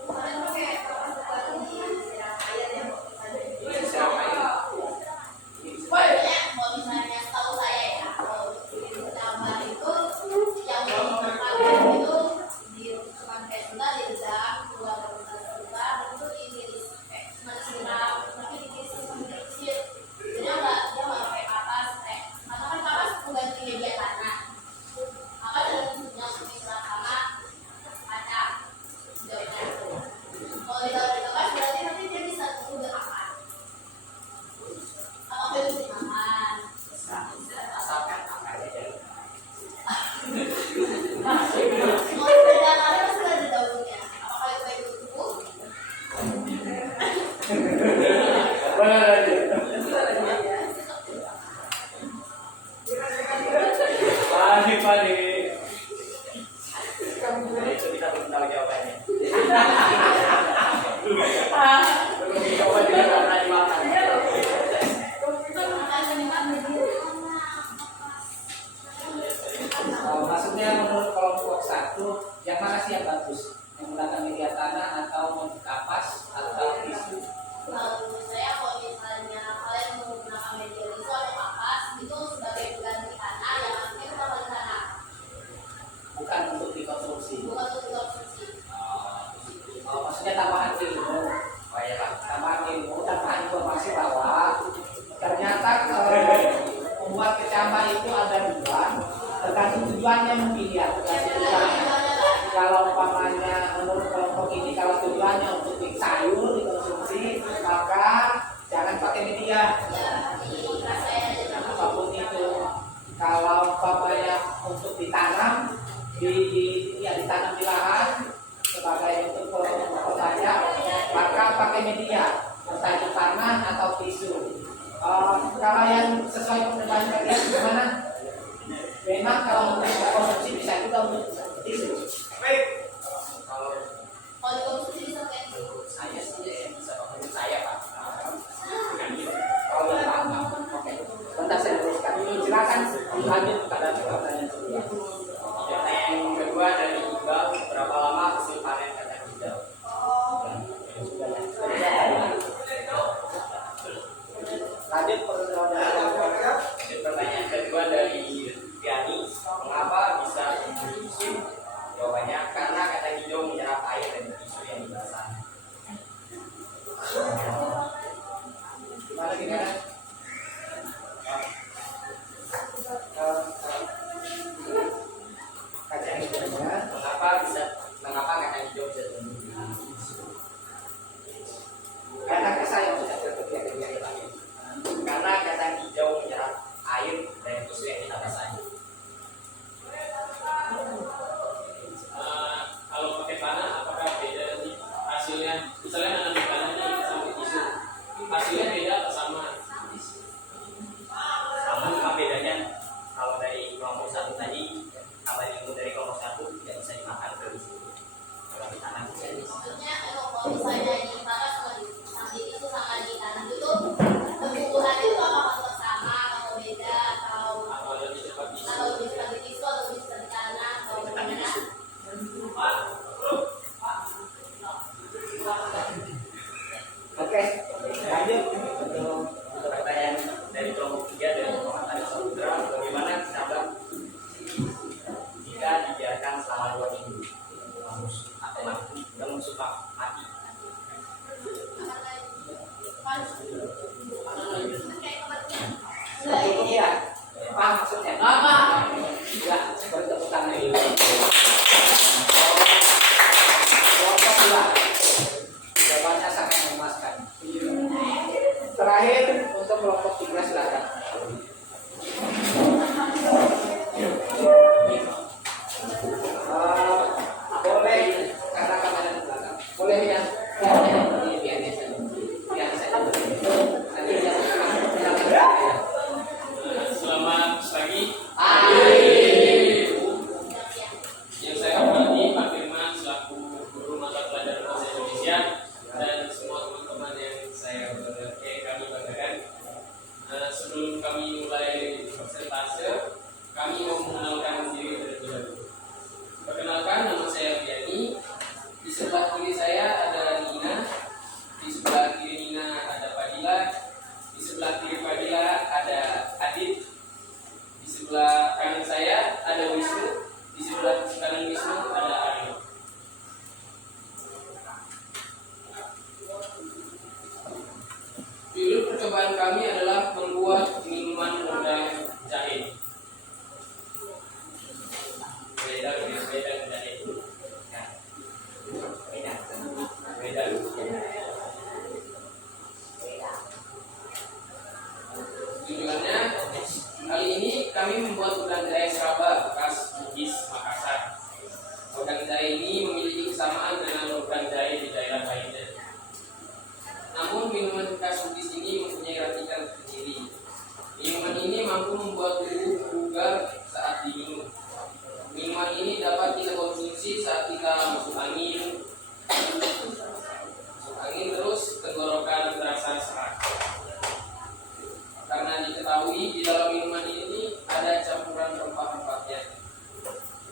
Kalian pakai kapas buat ini siram air ya. Siram air. Pokoknya kalau misalnya tahu saya ya, kalau bikin tambah itu yang dimakan itu dimasukkan kayak sebentar direndam, keluar sebentar, itu diiris kayak cuma siram, tapi diiris sampai kecil. Jadi dia nggak pakai kapas, atau kan kapas mengganti media tanah. Maka dalam yang disiram sama kacang hijaunya. Kalau ditaruh di kapas berarti nanti dia bisa udah aman. Apa boleh dimakan? Asalkan akarnya dari Oh, beda kali masih ada daunnya. Apakah itu baik untuk tubuh? panik. Itu kita belum tahu jawabannya. Belum dicoba juga nggak pernah dimakan. Maksudnya menurut kelompok 1, yang mana sih yang bagus? Menggunakan media tanah atau kapas atau tisu? Menurut saya kalau misalnya kalian menggunakan media tisu atau kapas itu sebagai pengganti tanah yang artinya kita balik tanah, Bukan untuk dikonsumsi. bukan untuk dikonsumsi. Maksudnya tambahan ilmu. Oh iya Pak. Tambahan ilmu, tambahan informasi bahwa ternyata membuat kecambah itu ada 2, tergantung tujuannya mungkin ya. Tergantung tujuannya. Kalau umpamanya menurut kelompok ini, kalau tujuannya untuk sayur dikonsumsi, maka jangan pakai media. Apapun itu. Kalau umpamanya untuk ditanam ditanam di lahan sebagai untuk pertanian, maka pakai media, entah itu tanah atau tisu. Kalau yang sesuai penilaian kalian gimana? Memang kalau untuk konsumsi bisa juga untuk tisu. Kalau Kalau dikonsumsi bisa kayak gitu. saya sih bisa pakai saya Pak. Kalau yang tanam, oke. Bentar saya teruskan. Silakan lanjut pada pertanyaan kedua. Pertanyaan kedua dari Iqbal, berapa lama hasil panen kacang hijau? Lanjut Pertanyaan kedua dari Tiani, mengapa bisa musim di kelompok 1 tadi, abadi ilmu dari kelompok 1 tidak bisa dimakan terus. Kalau di tanah Maksudnya kalau misalnya di tanah sama di tanah itu tumbuhan itu apakah sama atau beda Atau lebih cepat bisa. atau bisa di situ atau bisa di tanah atau bagaimana? Oke, lanjut. untuk pertanyaan dari kelompok 3 dari Muhammad Ali Samudra, bagaimana sahabat jika dibiarkan selama 2 minggu atau mati, namun suka mati? Cukup ya? Paham maksudnya? Apa? Ya, seperti tepuk tangan ini. Kelompok 2. Jawabannya sangat memuaskan. Terakhir untuk kelompok 3 silakan. Boleh karena kamarnya di belakang. Boleh ya? Biar saya. Nanti yang Selamat pagi. Yang saya hormati Pak Firman selaku guru mata pelajaran bahasa Indonesia dan semua teman-teman yang kami banggakan. Sebelum kami mulai presentase, kami mau mengenalkan diri terlebih dahulu. Perkenalkan, nama saya Fiani. Di sebelah kiri saya ada Nina. Di sebelah kiri Nina ada Fadila. Di sebelah kiri Fadila ada Adit. Di sebelah kanan saya ada Wisnu. Di sebelah kanan Wisnu ada Aryo. Judul percobaan kami adalah membuat minuman udang jahe. Beda dengan jahe. Beda. Tujuannya, kali ini kami membuat udang jahe Seraba bekas Bugis Makassar. Udang jahe ini memiliki kesamaan dengan udang jahe di daerah lainnya. Namun minuman bekas Bugis ini mempunyai racikan tersendiri. Minuman ini mampu membuat tubuh bugar saat diminum. Minuman ini dapat kita konsumsi saat kita masuk angin terus tenggorokan terasa serak. Karena diketahui di dalam minuman ini ada campuran rempah-rempahnya.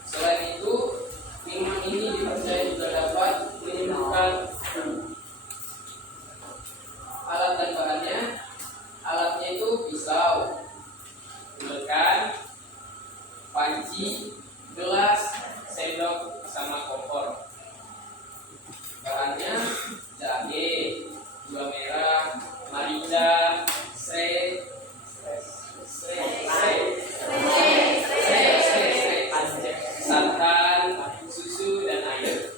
Selain itu, minuman ini dipercaya juga dapat menyembuhkan alat dan bahannya. Alatnya itu pisau, ulekan, panci, gelas, sendok, sama kompor. Bahannya jahe, gula merah, merica, serai, santan, susu, dan air.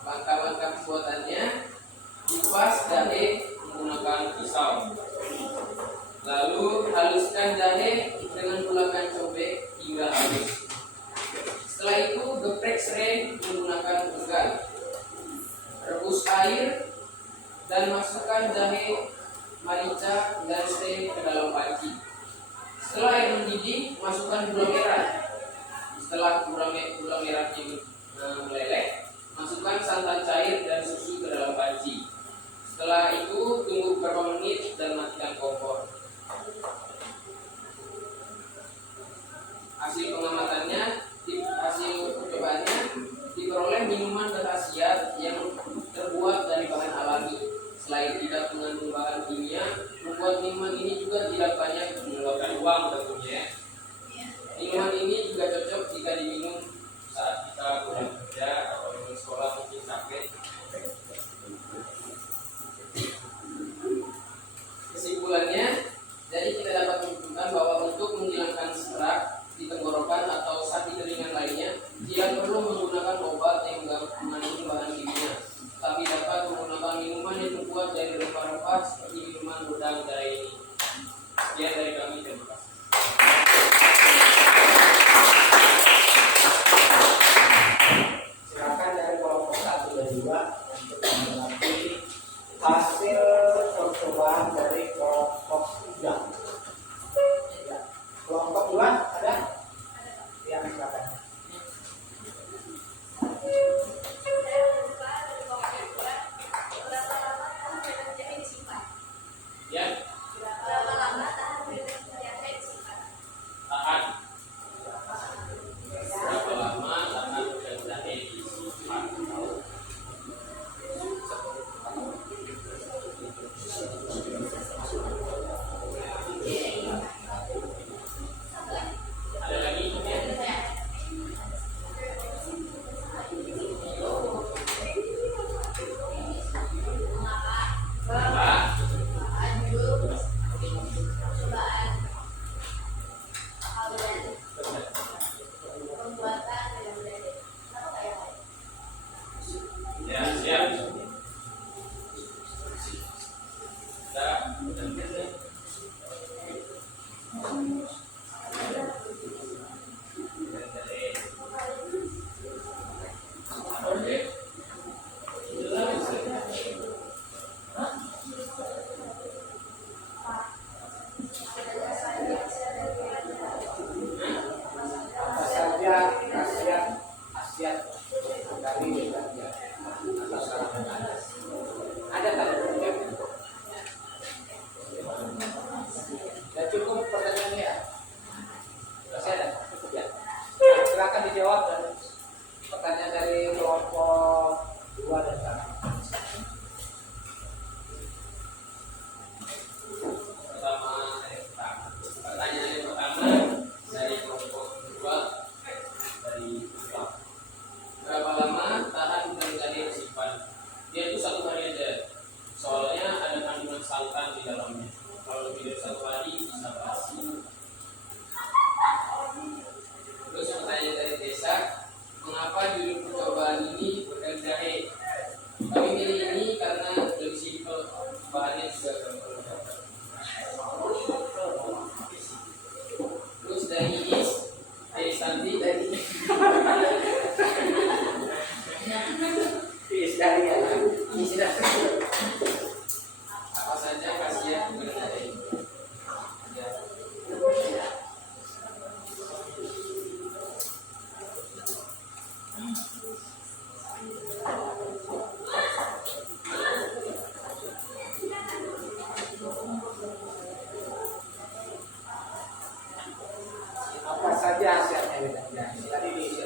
Langkah-langkah pembuatannya: kupas jahe menggunakan pisau. Lalu haluskan jahe dengan gulakan cobek hingga halus. Setelah itu geprek serai menggunakan tegal. Rebus air dan masukkan jahe, merica, dan serai ke dalam panci. Setelah air mendidih, masukkan gula merah. Setelah gula merahnya meleleh, masukkan santan cair dan susu ke dalam panci. Setelah itu tunggu beberapa menit dan matikan kompor. Hasil percobaannya diperoleh minuman berkhasiat yang terbuat dari bahan alami. Selain tidak mengandung bahan kimia, membuat minuman ini juga tidak banyak mengeluarkan uang tentunya. Minuman ini juga cocok jika diminum saat kita pulang kerja atau di sekolah mungkin capek. Kesimpulannya, jadi kita dapat menunjukkan bahwa untuk menghilangkan serak di tenggorokan atau sakit ringan lainnya, tidak perlu menggunakan obat yang mengandung bahan kimia, tapi dapat menggunakan minuman yang terbuat dari rempah-rempah seperti minuman udang jahe ini. Sekian dari kami, terima kasih. Silakan dari kelompok 1 dan 2 untuk menanggapi hasil percobaan dari kelompok 3. Kelompok dua ada? Ya, silakan. Ya, Berapa lama tahan jahe disimpan? tahan. Berapa lama tahan dan jahe disimpan? Ada lagi? Apa? Ya, siap. Oke. Apa saja khasiat dari deterjen atau sarana panas? Ada tanda petik? Ya cukup pertanyaannya ya. Masih ada? Cukup ya. Silakan dijawab dan pertanyaan dari kelompok 2 dan 3. Pertanyaan yang pertama dari kelompok kedua dari Islam. Berapa lama tahan dan jahe disimpan? Dia itu 1 hari aja. Soalnya ada kandungan santan di dalamnya. Kalau lebih dari 1 hari bisa basi. Terus pertanyaan dari Desa, mengapa judul percobaan ini bukan jahe? Kami pilih ini karena lebih simpel, bahannya juga gampang didapat. Terus dari Is, Santi dari Dari ya. apa saja khasiat mengenai ya. Apa saja khasiatnya bedanya? Tadi diisi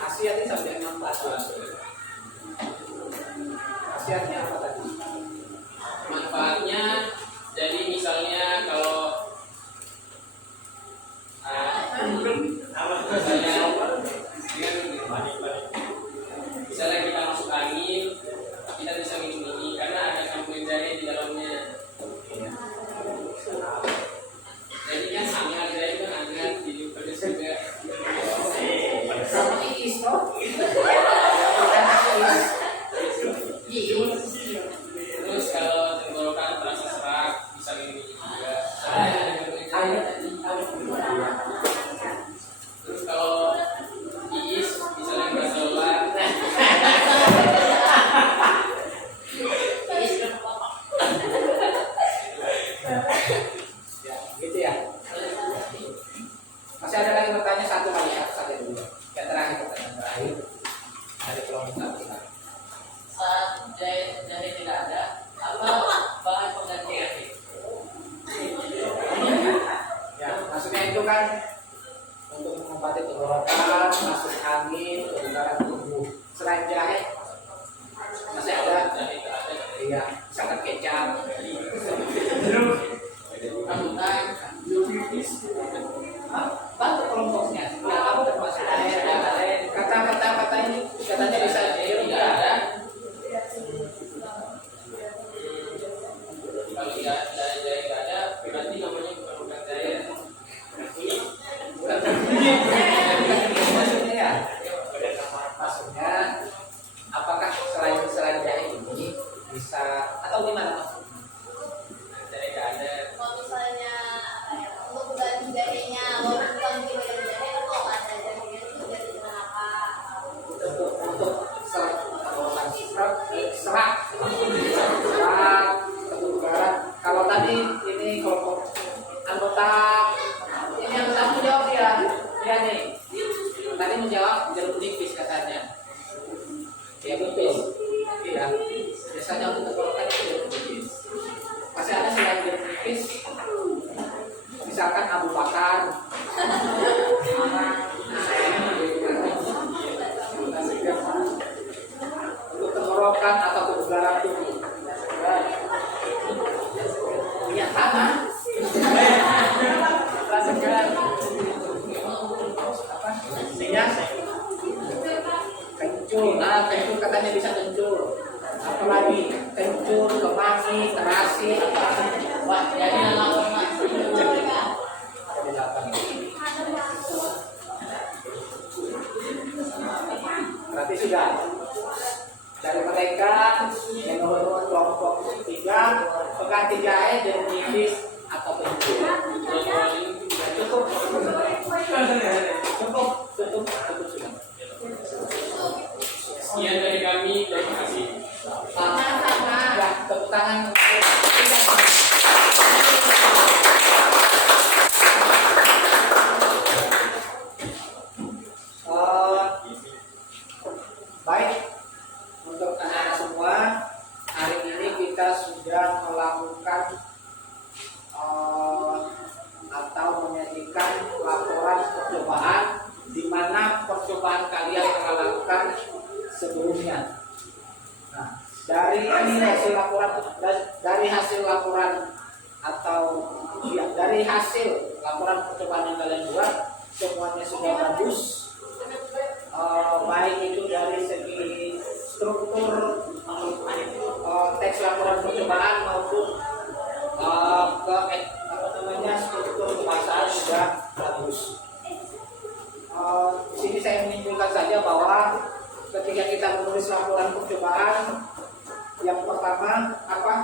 khasiat ini sampai dengan 4. Khasiatnya apa tadi? Manfaatnya jadi misalnya kalau misalnya kita masuk angin, kita bisa minum ini karena ada kandungan jahe di dalamnya. Jadi kan hangat, jahe kan hangat, jadi pedas juga. Seperti is toh? Terus kalau tenggorokan terasa serak, bisa minum ini juga. Terus kalau iis misalnya berasa lelah, Ya, gitu ya. Masih ada lagi bertanya satu kali saja dulu. Yang terakhir pertanyaan terakhir dari kelompok 1. Saat jahe tidak ada, apa bahan pengganti jahe? Ya, maksudnya itu kan untuk mengobati tenggorokan, masuk angin, udara tubuh. Selain jahe, masih ada jahe tak ada. iya, misalkan kecap. Rambutan, Hah? Bantu kelompoknya. Ya, kamu termasuk kata-kata ini katanya bisa Tidak ada. Kalau tidak jahe tidak ada, berarti namanya bukan jahe. artis, misalkan Abu Bakar, untuk tenggorokan atau kebugaran tubuh. Punya tangan. Sehingga kencur, kencur katanya bisa kencur. Apalagi kencur, kemangi, terasi, Wah, jadi anak mas. berarti sudah dari mereka yang nomor kelompok 3 pengganti jahe dan nipis atau kencur. Cukup sudah. Sekian dari kami, terima kasih. Ya, tepuk tangan. Baik, untuk anak-anak semua, hari ini kita sudah melakukan atau menyajikan laporan percobaan di mana percobaan kalian telah lakukan sebelumnya. Nah, dari hasil laporan atau ya, dari hasil laporan percobaan yang kalian buat, semuanya sudah bagus. Baik itu dari segi struktur teks laporan percobaan maupun struktur kebahasaan sudah bagus. Di sini saya menyimpulkan saja bahwa ketika kita menulis laporan percobaan, yang pertama apa?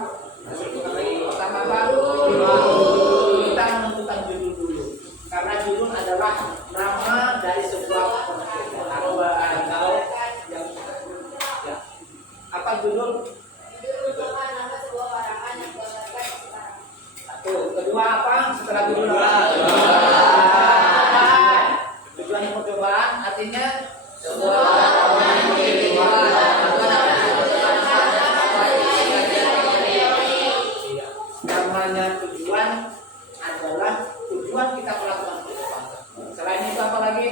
Kita menentukan judul dulu, karena judul adalah nama dari sebuah percobaan atau yang ya. Apa judul? merupakan nama sebuah karangan yang digambarkan sekarang. Satu. Kedua apa? Setelah judul apa? Tujuan percobaan artinya namanya tujuan adalah tujuan kita melakukan percobaan. Selain itu apa lagi?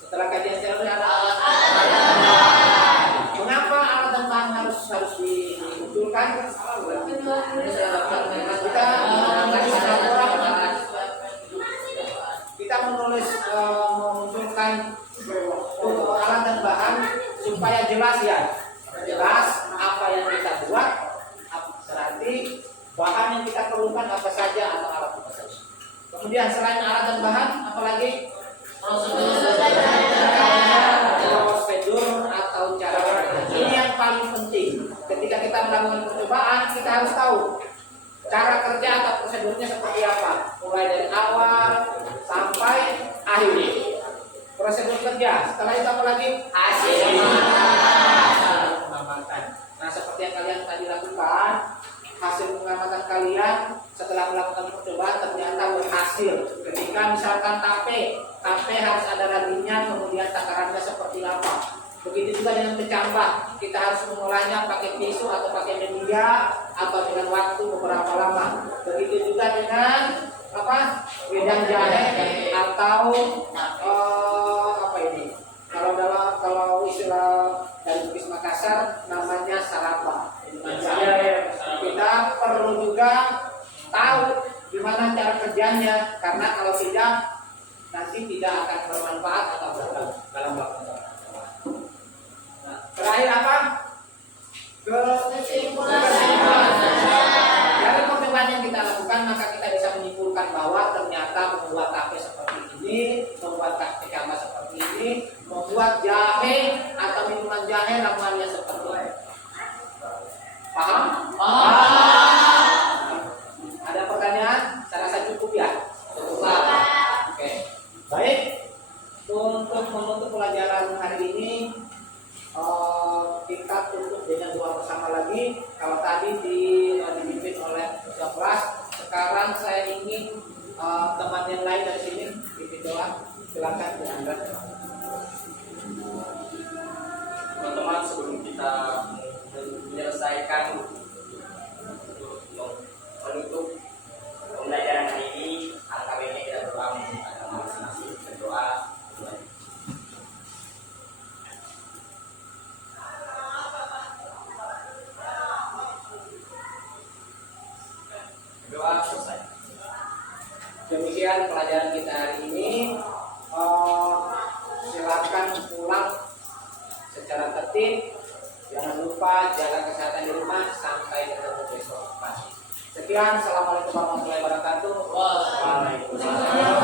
Setelah kajian teori ada mengapa alat dan bahan harus dimunculkan? Kita menulis memunculkan alat dan bahan supaya jelas ya, jelas apa yang kita buat, berarti bahan yang kita perlukan apa saja atau alat apa saja. Kemudian selain alat dan bahan, apalagi prosedur atau cara kerja. Ini yang paling penting. Ketika kita melakukan percobaan, kita harus tahu cara kerja atau prosedurnya seperti apa, mulai dari awal sampai akhir. Prosedur kerja. Setelah itu apa lagi? Hasil pengamatan. Nah, seperti yang kalian tadi lakukan, hasil pengamatan kalian setelah melakukan percobaan ternyata berhasil. Ketika misalkan tape harus ada radinya, kemudian takarannya seperti apa. Begitu juga dengan kecambah, kita harus mengolahnya pakai tisu atau pakai media atau dengan waktu beberapa lama. Begitu juga dengan wedang jahe atau apa ini? Kalau istilah dari Bugis Makassar namanya sarapa. Kita perlu juga tahu gimana cara kerjanya, karena kalau tidak nanti tidak akan bermanfaat atau berguna dalam waktu. Nah, terakhir apa? Kesimpulan. Dari percobaan yang kita lakukan, maka kita bisa menyimpulkan bahwa ternyata membuat tape seperti ini, membuat kecambah seperti ini, membuat jahe atau minuman jahe ramuannya seperti ini. Paham? Ada pertanyaan? Saya rasa cukup ya. Cukup. Oke. Baik. Untuk menutup pelajaran hari ini, kita tutup dengan doa bersama lagi. Kalau tadi dipimpin oleh ketua kelas, sekarang saya ingin teman yang lain dari sini Doa selesai. Demikian pelajaran kita hari ini. Silakan pulang secara tertib. Jangan lupa jaga kesehatan di rumah. Sampai ketemu besok pagi. Sekian, assalamualaikum warahmatullahi wabarakatuh. Waalaikumsalam.